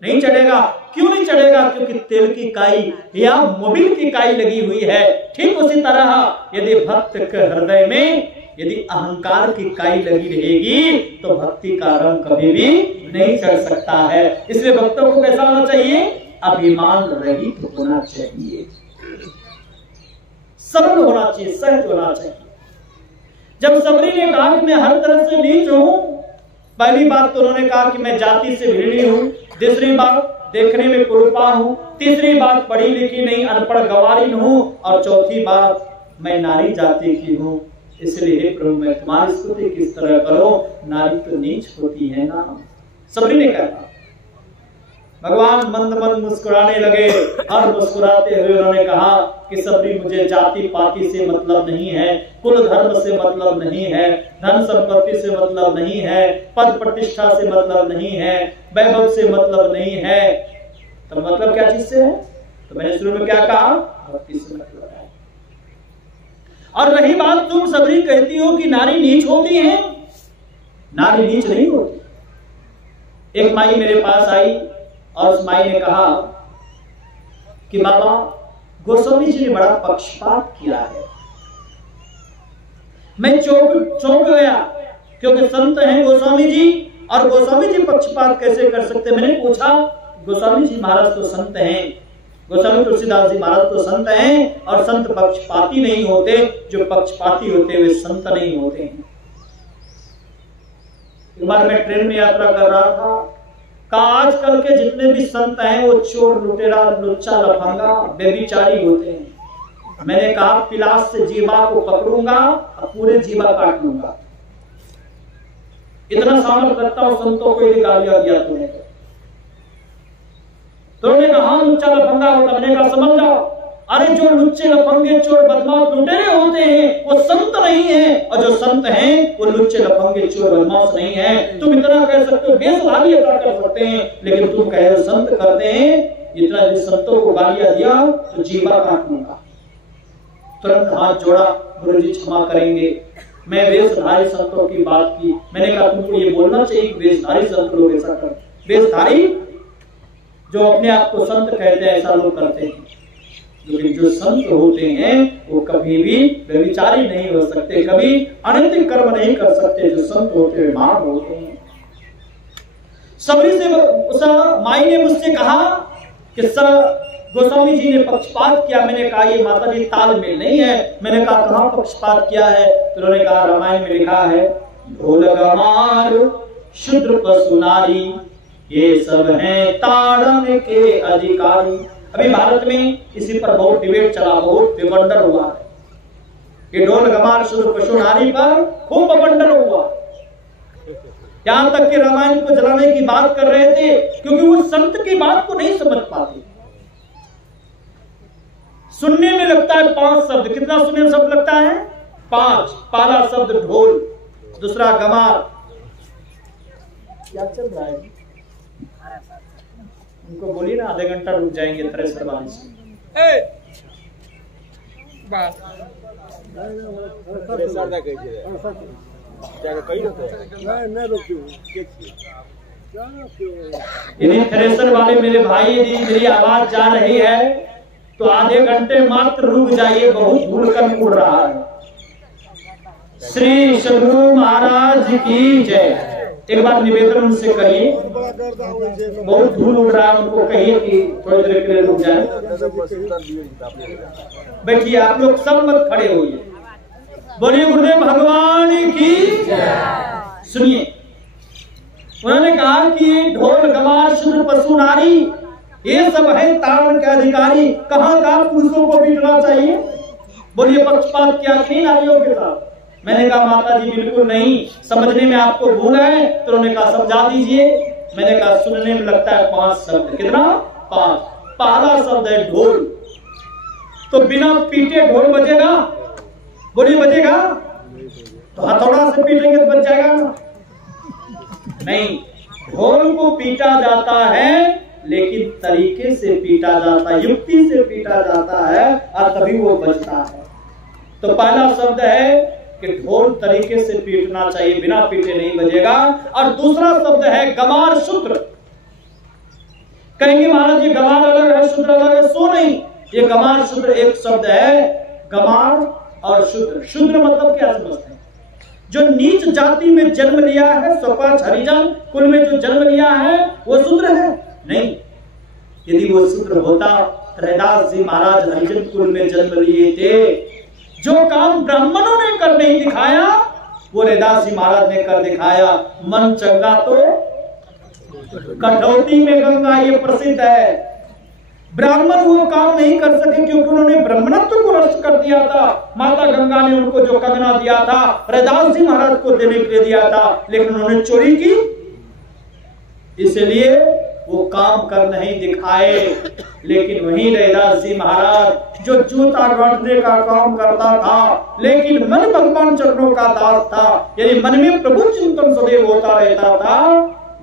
नहीं चढ़ेगा। क्यों नहीं चढ़ेगा? क्योंकि तेल की काई या मोबिल की काई लगी हुई है। ठीक उसी तरह यदि भक्त के हृदय में यदि अहंकार की काई लगी रहेगी तो भक्ति का रंग कभी भी नहीं चढ़ सकता है। इसलिए भक्तों को कैसा होना चाहिए? अभिमान रहित होना चाहिए, सरल होना चाहिए, सहज होना चाहिए। जब सबरी ने कहा कि मैं हर तरह से नीच हूं, पहली बात तो उन्होंने कहा कि मैं जाति से भिड़ी हूं, दूसरी बात देखने में कुरूपा हूं, तीसरी बात पढ़ी लिखी नहीं, अनपढ़ गंवारिन हूं, और चौथी बात मैं नारी जाति की हूं। इसलिए हे प्रभु मैं तुम्हारी स्तुति किस तरह करो, नारी तो नीच होती है ना। सबरी ने कहा। भगवान मंद मंद मुस्कुराने लगे और मुस्कुराते हुए उन्होंने कहा कि सबरी मुझे जाति पाति से मतलब नहीं है, कुल धर्म से मतलब नहीं है, धन संपत्ति से मतलब नहीं है, पद प्रतिष्ठा से मतलब नहीं है, वैभव से मतलब नहीं है। तो मतलब क्या चीज से है? तो मैंने शुरू में क्या कहा? भक्ति से मतलब है। और रही बात तुम सबरी कहती हो कि नारी नीच होती है, नारी नीच नहीं होती। एक माई मेरे पास आई और उस माई ने कहा कि बाबा गोस्वामी जी ने बड़ा पक्षपात किया है। मैं चौंक गया क्योंकि संत हैं गोस्वामी जी, और गोस्वामी जी पक्षपात कैसे कर सकते? मैंने पूछा, गोस्वामी जी महाराज तो संत हैं, गोस्वामी तुलसीदास जी महाराज तो संत हैं, और संत पक्षपाती नहीं होते, जो पक्षपाती होते वे संत नहीं होते। एक बार मैं ट्रेन में यात्रा कर रहा था, आजकल के जितने भी संत हैं वो चोर, लुटेरा, लुच्चा, लफंगा, बेबिचारी होते हैं। मैंने कहा पिलास से जीवा को पकड़ूंगा और पूरे जीवा काट लूंगा। इतना सामर्थ्य रखता हूं संतों को, ये गालियां दिया तूने तो उन्होंने कहा हाँ लुच्चा लफंगा होता। मैंने कहा समझ जाओ, अरे जो लुच्चे लफंगे चोर बदमाश लुटेरे होते हैं वो संत नहीं है, और जो संत हैं वो लुच्चे लफंगे चोर बदमाश नहीं है। तुम इतना कह सकते हो, बेसुधारी ऐसा कर सकते हैं, लेकिन तुम कह रहे हो संत करते हैं। इतना जिस संतों को गालियां दिया तो जीवा काट लूंगा। तुरंत हाथ जोड़ा, गुरु जी क्षमा करेंगे, मैं वेशधारी संतों की बात की। मैंने कहा तुमको ये बोलना चाहिए कि वेशधारी संत लोग ऐसा कर, वेशधारी जो अपने आप को संत कहते हैं ऐसा लोग करते हैं, लेकिन जो संत होते हैं वो कभी भी व्यभिचारी नहीं हो सकते, कभी अनैतिक कर्म नहीं कर सकते। जो संत होते हैं महान होते हैं। सबरी से उस माई ने मुझसे कहा कि सर गोस्वामी जी ने पक्षपात किया। मैंने कहा ये माता जी तालमेल नहीं है। मैंने कहा कहां पक्षपात किया है? तो उन्होंने कहा रामायण में लिखा है ढोल गमार शूद्र पशु नारी ये सब हैं ताड़न के अधिकारी। अभी भारत में इसी पर बहुत डिबेट चला, बहुत विवंडर हुआ है। ये ढोल गमार शूद्र पशु नारी पर खूब विवंडर हुआ, यहां तक कि रामायण को जलाने की बात कर रहे थे, क्योंकि वो संत की बात को नहीं समझ पाते। सुनने में लगता है 5 शब्द, कितना सुनने में शब्द लगता है? 5। पहला शब्द ढोल, दूसरा गमार। क्या चल रहा है? उनको बोलिए ना आधे घंटा रुक जाएंगे थ्रेसर वाले से। इन्हीं थ्रेसर वाले मेरे भाई यदि मेरी आवाज जा रही है तो आधे घंटे मात्र रुक जाइए, बहुत धूल कर उड़ रहा है। श्री सद्गुरु महाराज की जय। एक बार निवेदन उनसे करिए, बहुत धूल उड़ रहा है, उनको कहिए कि थोड़ी देर के लिए रुक जाए। बैठिए, आप लोग सब मत खड़े होइए। बोलिए गुरुदेव भगवान की। सुनिए, उन्होंने कहा कि ढोल गमार शूद्र पशु नारी ये सब है तारण के अधिकारी। कहां का पुरुषों को पीटना चाहिए? बोलिए पक्षपात किया कि नारियों के साथ? मैंने कहा माता जी बिल्कुल नहीं, समझने में आपको भूल है। तो उन्होंने कहा समझा दीजिए। मैंने कहा सुनने में लगता है 5 शब्द। कितना? 5। पहला शब्द है ढोल। तो बिना पीटे ढोल बजेगा? बोलिए बजेगा? तो हथौड़ा से पीटेंगे तो बच जाएगा ना? नहीं, ढोल को पीटा जाता है लेकिन तरीके से पीटा जाता है, युक्ति से पीटा जाता है, और तभी वो बजता है। तो पहला शब्द है कि ढोल तरीके से पीटना चाहिए, बिना पीटे नहीं बजेगा। और दूसरा शब्द है गमार शूद्र। कहेंगे महाराज जी गमार अलग है शूद्र अलग है, सो नहीं, ये गमार शूद्र एक शब्द है। गमार और शूद्र, शूद्र मतलब क्या समझते हैं? जो नीच जाति में जन्म लिया है, स्वपाच हरिजन कुल में जो जन्म लिया है वो शूद्र है? नहीं, यदि वो शूद्र होता तो रैदास जी महाराज हरिजन कुल में जन्म लिए थे। जो काम ब्राह्मणों ने कर नहीं दिखाया वो रैदास जी महाराज ने कर दिखाया। मन चंगा तो कटौती में गंगा, ये प्रसिद्ध है। ब्राह्मण वो काम नहीं कर सके क्योंकि उन्होंने ब्राह्मणत्व को नष्ट कर दिया था। माता गंगा ने उनको जो कंगना दिया था रैदास जी महाराज को देने के लिए दिया था, लेकिन उन्होंने चोरी की, इसलिए वो काम कर नहीं दिखाए। लेकिन वहीं रैदास जी महाराज जो जूता गांठने का काम करता था, लेकिन मन भगवान चरणों का दास था, यदि मन में प्रभु चिंतन सदैव होता रहता था,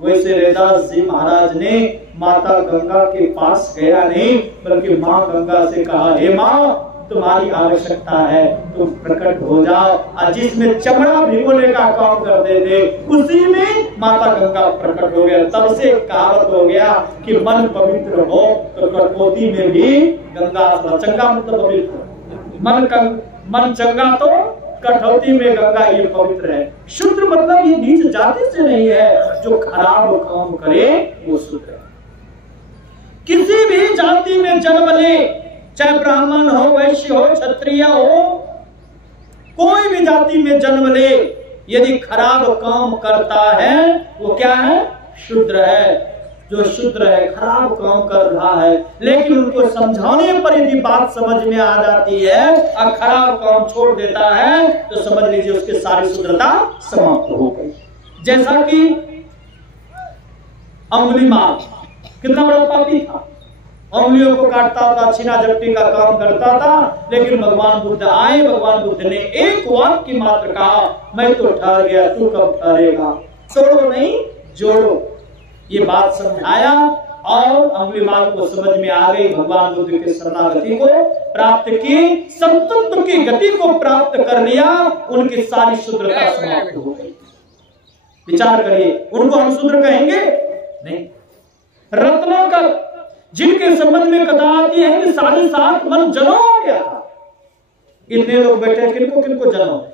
वैसे रैदास जी महाराज ने माता गंगा के पास गया नहीं, बल्कि माँ गंगा से कहा, हे माँ तुम्हारी आवश्यकता है, तुम प्रकट हो जाओ। और जिसमें चमड़ा भिगोने का काम करते थे उसी में माता गंगा प्रकट हो गया। तब से कहावत हो गया कि मन पवित्र हो तो कटौती में भी गंगा, चंगा मतलब पवित्र, मन चंगा तो कठौती में गंगा, ये पवित्र है। शुद्र मतलब ये नीच जाति से नहीं है, जो खराब काम करे वो शुद्र है। किसी भी जाति में जन्म ले, चाहे ब्राह्मण हो, वैश्य हो, क्षत्रिय हो, कोई भी जाति में जन्म ले, यदि खराब काम करता है वो क्या है? शुद्र है। जो शुद्र है खराब काम कर रहा है, लेकिन उनको समझाने पर यदि बात समझ में आ जाती है और खराब काम छोड़ देता है तो समझ लीजिए उसकी सारी शुद्धता समाप्त हो गई। जैसा कि अंगुलीमाल कितना बड़ा पापी था, अंगुलियों को काटता था, छीना झपटी का काम करता था, लेकिन भगवान बुद्ध आए, भगवान बुद्ध ने एक वाक्य मात्र कहा, मैं तो ठहर गया, तू कब ठहरेगा, तोड़ो नहीं जोड़ो, ये बात समझाया और अंगुलीमाल को समझ में आ गई। भगवान बुद्ध के शरणागति को प्राप्त की, संतत्व की गति को प्राप्त कर लिया, उनकी सारी शुद्धता समाप्त हो गई। विचार करिए, उनको हम शुद्र कहेंगे? नहीं। रत्नाकर जिनके संबंध में कथा आती है कि 7.5 मन जन्म हो गया था, इतने लोग बैठे, किनको किनको जन्म हो,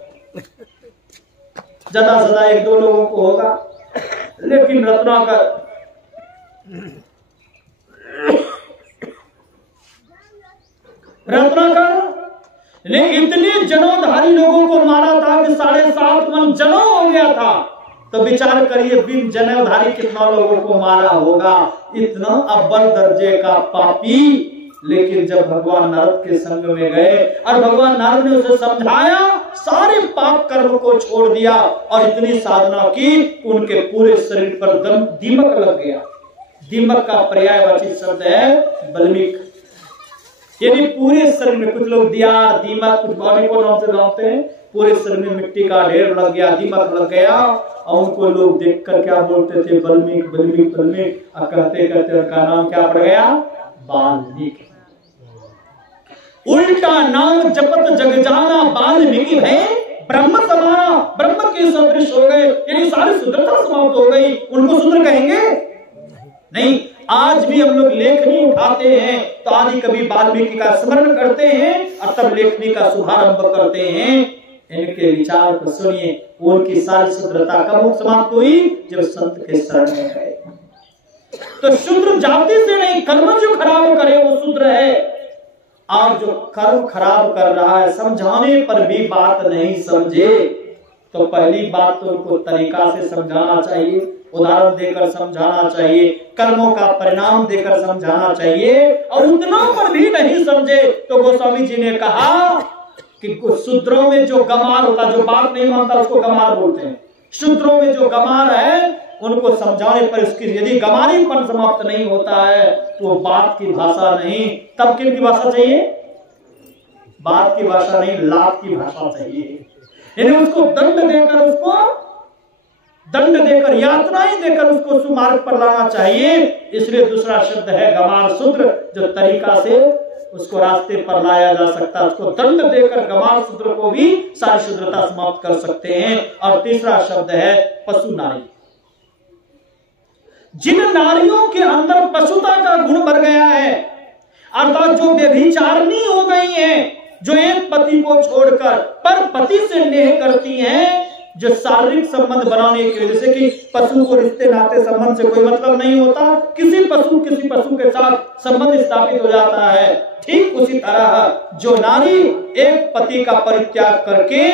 ज्यादा से ज्यादा 1-2 लोगों को होगा, लेकिन रत्नाकर ने इतने जन्मधारी लोगों को मारा था कि 7.5 मन जन्म हो गया था। तो विचार करिए बिन जन्मधारी कितना लोगों को मारा होगा, इतना अव्वल दर्जे का पापी। लेकिन जब भगवान नारद के संग में गए और भगवान नारद ने उसे समझाया, सारे पाप कर्म को छोड़ दिया और इतनी साधना की, उनके पूरे शरीर पर दीमक लग गया। दीमक का पर्यायवाची शब्द है बल्मीक। यदि पूरे शरीर में, कुछ लोग दियार, दीमक, कुछ बॉडी को नाम से जानते हैं, पूरे शरीर में मिट्टी का ढेर लग गया, दीमक लग गया, और उनको लोग देखकर क्या बोलते थे? बल्मीक बल्मीक बल्मीक। और कहते कहते उनका नाम क्या पड़ गया? वाल्मीकि। उल्टा नाम जपत जग जाना वाल्मीकि है, ब्रह्म समाना, ब्रह्म के सदृश हो गए, यानी सारी शुद्धता समाप्त हो गई। उनको शुद्र कहेंगे? नहीं। आज भी हम लोग लेखनी उठाते हैं तो आदि कवि वाल्मीकि का स्मरण करते हैं और तब लेखनी का शुभारंभ करते हैं। इनके विचार को सुनिए, उनकी सारी शुद्धता कब समाप्त हुई? जब संत के शरण में गए। तो शुद्र जाति से नहीं, कर्म जो खराब करे वो शुद्र है, और जो कर्म खराब कर रहा है समझाने पर भी बात नहीं समझे, तो पहली बात तो उनको तरीका से समझाना चाहिए, उदाहरण देकर समझाना चाहिए, कर्मों का परिणाम देकर समझाना चाहिए। और उतना पर भी नहीं समझे तो गोस्वामी जी ने कहा कि शूद्रों में जो गमार होता, जो बात नहीं मानता उसको गमार बोलते हैं। शूद्रों में जो गमार है उनको समझाने पर इसकी यदि गमारीपन समाप्त नहीं होता है तो बात की भाषा नहीं, तब किन की भाषा चाहिए? बात की भाषा नहीं, लात की भाषा चाहिए। यानी उसको दंड देकर यातनाएं देकर उसको सुमार्ग पर लाना चाहिए। इसलिए दूसरा शब्द है गमार शूद्र, जो तरीका से उसको रास्ते पर लाया जा सकता है, उसको दंड देकर गमार शूद्र को भी सारी शुद्धता समाप्त कर सकते हैं। और तीसरा शब्द है पशु नारी। जिन नारियों के अंदर पशुता का गुण भर गया है, अर्थात जो व्यभिचारिणी हो गई हैं, जो एक पति को छोड़कर पर पति से नेह करती हैं, जो शारीरिक संबंध बनाने की वजह से, कि पशु को रिश्ते नाते संबंध से कोई मतलब नहीं होता, किसी पशु के साथ संबंध स्थापित हो जाता है, ठीक उसी तरह जो नारी एक पति का परित्याग करके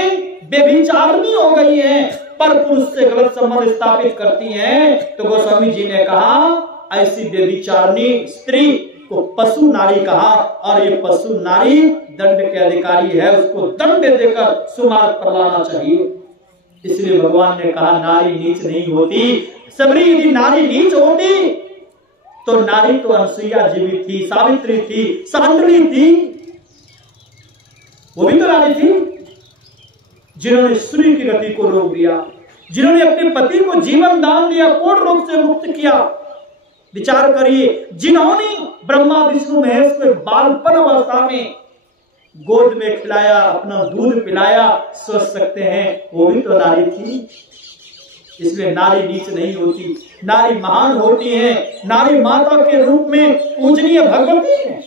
व्यभिचारिणी हो गई है, पर पुरुष से गलत संबंध स्थापित करती हैं, तो गोस्वामी जी ने कहा ऐसी व्यभिचारिणी स्त्री को पशु नारी कहा, और ये पशु नारी दंड के अधिकारी है, उसको दंड देकर सुमार्ग पर लाना चाहिए। इसलिए भगवान ने कहा नारी नीच नहीं होती। सबरी यदि नारी नीच होती तो नारी तो अनसुईया जीवी थी, सावित्री थी, सांडली थी, वो भी तो नारी थी, जिन्होंने सूर्य की गति को रोक दिया, जिन्होंने अपने पति को जीवन दान दिया, कोढ़ रोग से मुक्त किया। विचार करिए, जिन्होंने ब्रह्मा विष्णु महेश को बालपन अवस्था में गोद में खिलाया, अपना दूध पिलाया, सोच सकते हैं वो भी तो नारी थी। इसलिए नारी नीच नहीं होती, नारी महान होती है, नारी माता के रूप में पूजनीय भगवती है,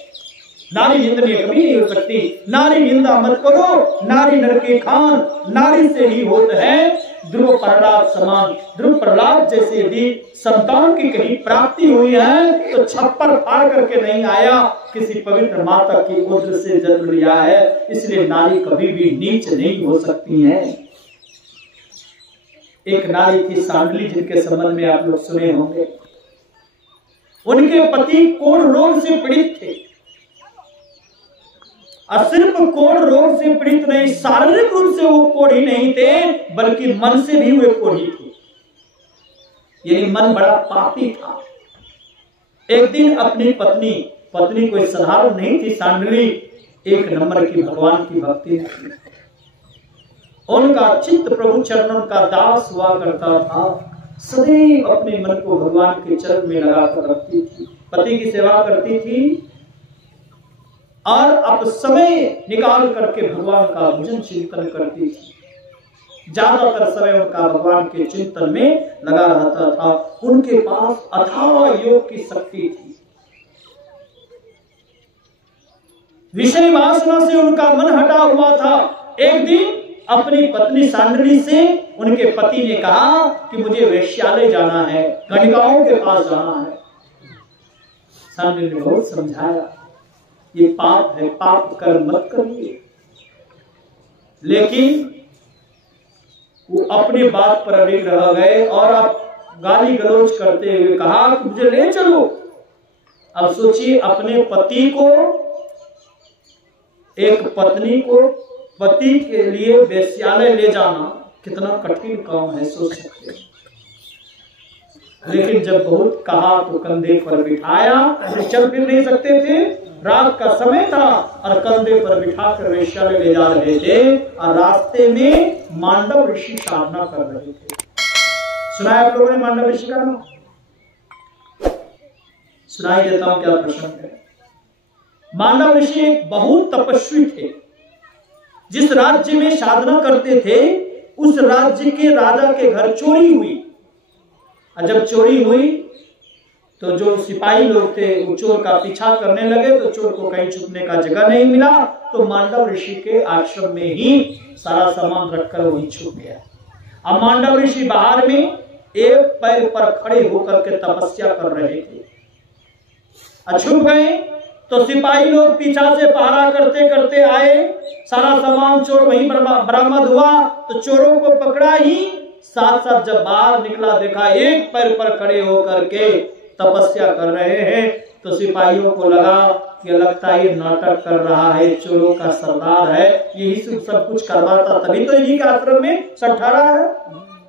नारी निंदनीय कभी नहीं हो सकती। नारी निंदा मत करो, नारी नर के खान, नारी से ही होता है ध्रुव प्रहलाद समान। ध्रुव प्रहलाद जैसे यदि संतान की कहीं प्राप्ति हुई है तो छप्पर फाड़ करके नहीं आया, किसी पवित्र माता की उदर से जन्म लिया है। इसलिए नारी कभी भी नीच नहीं हो सकती है। एक नारी थी सांडली, जिनके संबंध में आप लोग सुने होंगे। उनके पति कोढ़ रोग से पीड़ित थे, और सिर्फ कोढ़ रोग से पीड़ित नहीं, शारीरिक रूप से वो कोढ़ी नहीं थे, बल्कि मन से भी वे कोढ़ी थे, यानी मन बड़ा पापी था। एक दिन अपनी पत्नी कोई साधारण नहीं थी, सांडली एक नंबर की भगवान की भक्ति थी। उनका चित्त प्रभु चरणों का दास हुआ करता था, सदैव अपने मन को भगवान के चरण में लगाकर रखती थी, पति की सेवा करती थी, और अब समय निकाल करके भगवान का भजन चिंतन करती थी। ज्यादातर समय उनका भगवान के चिंतन में लगा रहता था। उनके पास अथाह योग की शक्ति थी। विषय वासना से उनका मन हटा हुआ था। एक दिन अपनी पत्नी सांडली से उनके पति ने कहा कि मुझे वेश्यालय जाना है, गणिकाओं के पास जाना है। सांडली ने बहुत समझाया, ये पाप है, पाप कर्म मत करिए, लेकिन वो अपनी बात पर अड़िग रह गए और अब गाली गलौज करते हुए कहा कि मुझे ले चलो। अब सोचिए, अपने पति को, एक पत्नी को पति के लिए वेश्यालय ले जाना कितना कठिन काम है, सोच सकते हैं। लेकिन जब बहुत कहा तो कंधे पर बिठाया, चल फिर नहीं सकते थे, रात का समय था, और कंधे पर बिठाकर वेश्यालय ले जा रहे थे, और रास्ते में मांडव ऋषि साधना कर रहे थे। सुना है आप लोगों ने मांडव ऋषि का नाम? सुनाई देता हूं, क्या प्रश्न है। मांडव ऋषि एक बहुत तपस्वी थे। जिस राज्य में साधना करते थे उस राज्य के राजा के घर चोरी हुई, और जब चोरी हुई तो जो सिपाही लोग थे वो चोर का पीछा करने लगे, तो चोर को कहीं छुपने का जगह नहीं मिला, तो मांडव ऋषि के आश्रम में ही सारा सामान रखकर वहीं छुप गया। अब मांडव ऋषि बाहर में एक पैर पर खड़े होकर के तपस्या कर रहे थे, छुप गए तो सिपाही लोग पीछा से पहरा करते करते आए, सारा सामान चोर वहीं बरामद हुआ, तो चोरों को पकड़ा ही, साथ साथ जब बाहर निकला देखा एक पैर पर खड़े होकर के तपस्या कर रहे हैं, तो सिपाहियों को लगा कि लगता है ये नाटक कर रहा है, चोरों का सरदार है, यही सब कुछ करवाता, तभी तो इन्हीं के आश्रम में सठारा है।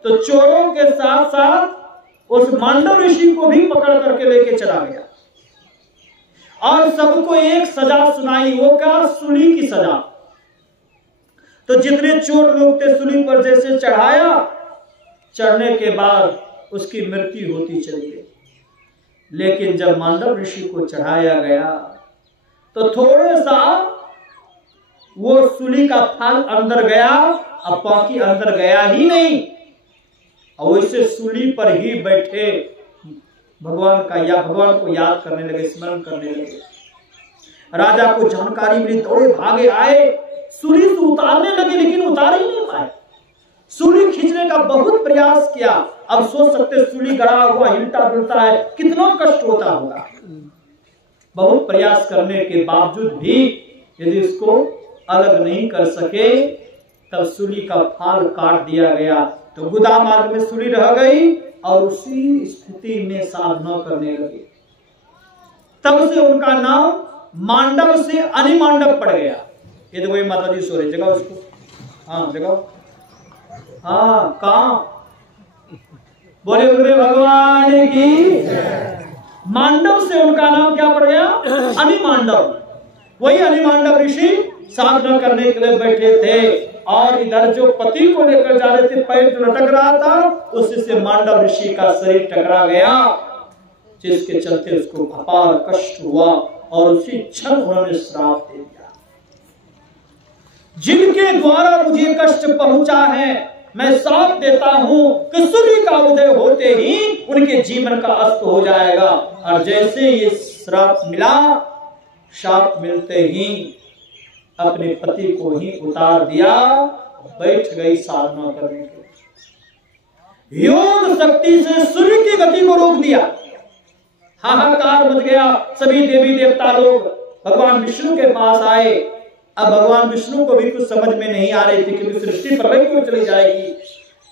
तो चोरों के साथ साथ उस मांडव ऋषि को भी पकड़ करके लेके चला गया, और सबको एक सजा सुनाई, वो क्या, सूली की सजा। तो जितने चोर लोग थे सूली पर जैसे चढ़ाया, चढ़ने के बाद उसकी मृत्यु होती चली गई। लेकिन जब मांडव ऋषि को चढ़ाया गया तो थोड़ा सा वो सूली का फल अंदर गया, अब बाकी अंदर गया ही नहीं, और वैसे सूली पर ही बैठे भगवान को याद करने लगे, स्मरण करने लगे। राजा को जानकारी मिली, दौड़े भागे आए, सूली से उतारने लगे, लेकिन उतार ही नहीं पाए। सूली खींचने का बहुत प्रयास किया। अब सोच सकते, सूली गड़ा हुआ हिलता डुलता है, कितना कष्ट होता होगा। बहुत प्रयास करने के बावजूद भी यदि उसको अलग नहीं कर सके, तब सूली का फाल काट दिया गया, तो गुदा मार्ग में सूली रह गई, और उसी स्थिति में साधना करने लगे। तब से उनका नाम मांडव से अनिमांडव पड़ गया। ये देखो, ये माता जी सो रही, जगह उसको, हाँ जगह, हाँ कहाँ, बोले गुरु भगवान की। मांडव से उनका नाम क्या पड़ गया, अनिमांडव। वही अनिमांडव ऋषि साधना करने के लिए बैठे थे और इधर जो पति को लेकर जा रहे थे, पैर जो लटक रहा था, उससे से मांडव ऋषि का शरीर टकरा गया, जिसके चलते उसको अपार कष्ट हुआ और उसी क्षण उन्होंने श्राप दे दिया। जिनके द्वारा मुझे कष्ट पहुंचा है, मैं श्राप देता हूं कि सूर्य का उदय होते ही उनके जीवन का अस्त हो जाएगा। और जैसे ये श्राप मिला, श्राप मिलते ही अपने पति को ही उतार दिया, बैठ गई साधना करने के लिए। योग शक्ति से सूर्य की गति को रोक दिया। हाहाकार मच गया। सभी देवी देवता लोग भगवान विष्णु के पास आए। अब भगवान विष्णु को भी कुछ समझ में नहीं आ रही थी कि सृष्टि प्रलय क्यों चली जाएगी।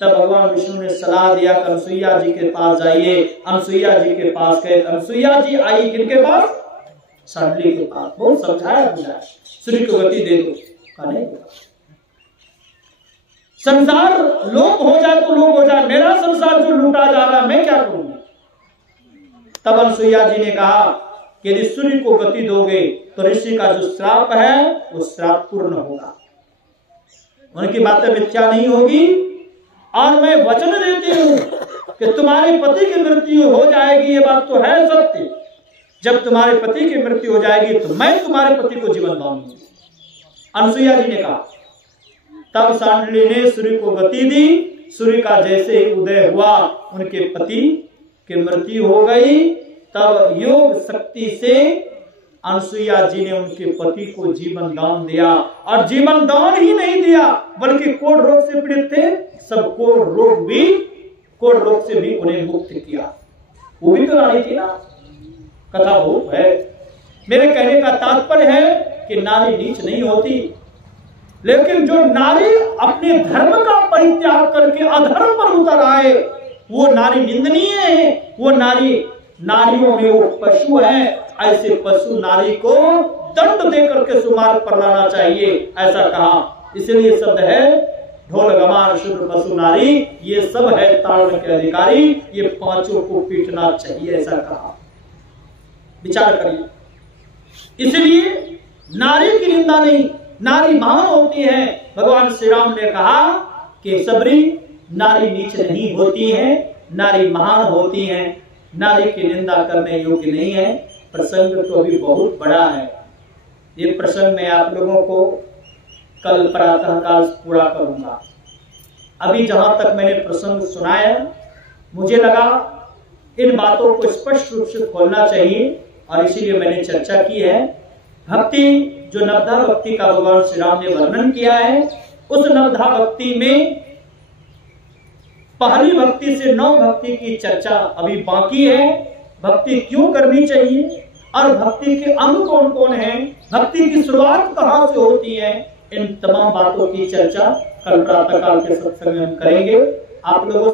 तब भगवान विष्णु ने सलाह दिया कि अनसुईया जी के पास जाइए। अनसुईया जी के पास गए। अनसुईया जी आई किनके पास, सांडली के पास। बहुत समझाया बुझाया, सूर्य को गति दे दो। नहीं, संसार लोप हो जाए तो लोप हो जाए, मेरा संसार जो लूटा जा रहा है मैं क्या करूंगा। तब अनसुईया जी ने कहा कि यदि सूर्य को गति दोगे तो ऋषि का जो श्राप है वो श्राप पूर्ण होगा, उनकी बातें मिथ्या नहीं होगी। और मैं वचन देती हूं कि तुम्हारे पति की मृत्यु हो जाएगी। ये बात तो है सत्य। जब तुम्हारे पति की मृत्यु हो जाएगी तो मैं तुम्हारे पति को जीवन दान दूंगी, अनसुईया जी ने कहा। तब सांडली ने सूर्य को गति दी। सूर्य का जैसे उदय हुआ, उनके पति की मृत्यु हो गई। तब योग शक्ति से अनसुईया जी ने उनके पति को जीवन दान दिया। और जीवन दान ही नहीं दिया, बल्कि कोढ़ रोग से पीड़ित थे, सब कोढ़ रोग से भी उन्हें मुक्त किया। वो भी तो रानी थी ना। कथा बहुत है। मेरे कहने का तात्पर्य है कि नारी नीच नहीं होती, लेकिन जो नारी अपने धर्म का परित्याग करके अधर्म पर उतर आए, वो नारी निंदनीय है। वो नारियों में वो पशु है। ऐसे पशु नारी को दंड देकर के सुमार्ग पर लाना चाहिए, ऐसा कहा। इसलिए शब्द है ढोल गमान शूद्र पशु नारी, ये सब है ताड़न के अधिकारी, ये पांचों को पीटना चाहिए, ऐसा कहा। विचार करिए। इसलिए नारी की निंदा नहीं, नारी महान होती है। भगवान श्री राम ने कहा कि सबरी, नारी नीच नहीं होती है, नारी महान होती है, नारी की निंदा करने योग्य नहीं है। प्रसंग तो अभी बहुत बड़ा है। ये प्रसंग मैं आप लोगों को कल प्रातः काल पूरा करूंगा। अभी जहां तक मैंने प्रसंग सुनाया, मुझे लगा इन बातों को स्पष्ट रूप से खोलना चाहिए और इसीलिए मैंने चर्चा की है। भक्ति, जो नवधा भक्ति का भगवान श्री राम ने वर्णन किया है, उस नवधा भक्ति में पहली भक्ति से नौ भक्ति की चर्चा अभी बाकी है। भक्ति क्यों करनी चाहिए और भक्ति के अंग कौन कौन है, भक्ति की शुरुआत कहां से होती है, इन तमाम बातों की चर्चा कल प्रातः काल के सत्संग में हम करेंगे। आप लोगों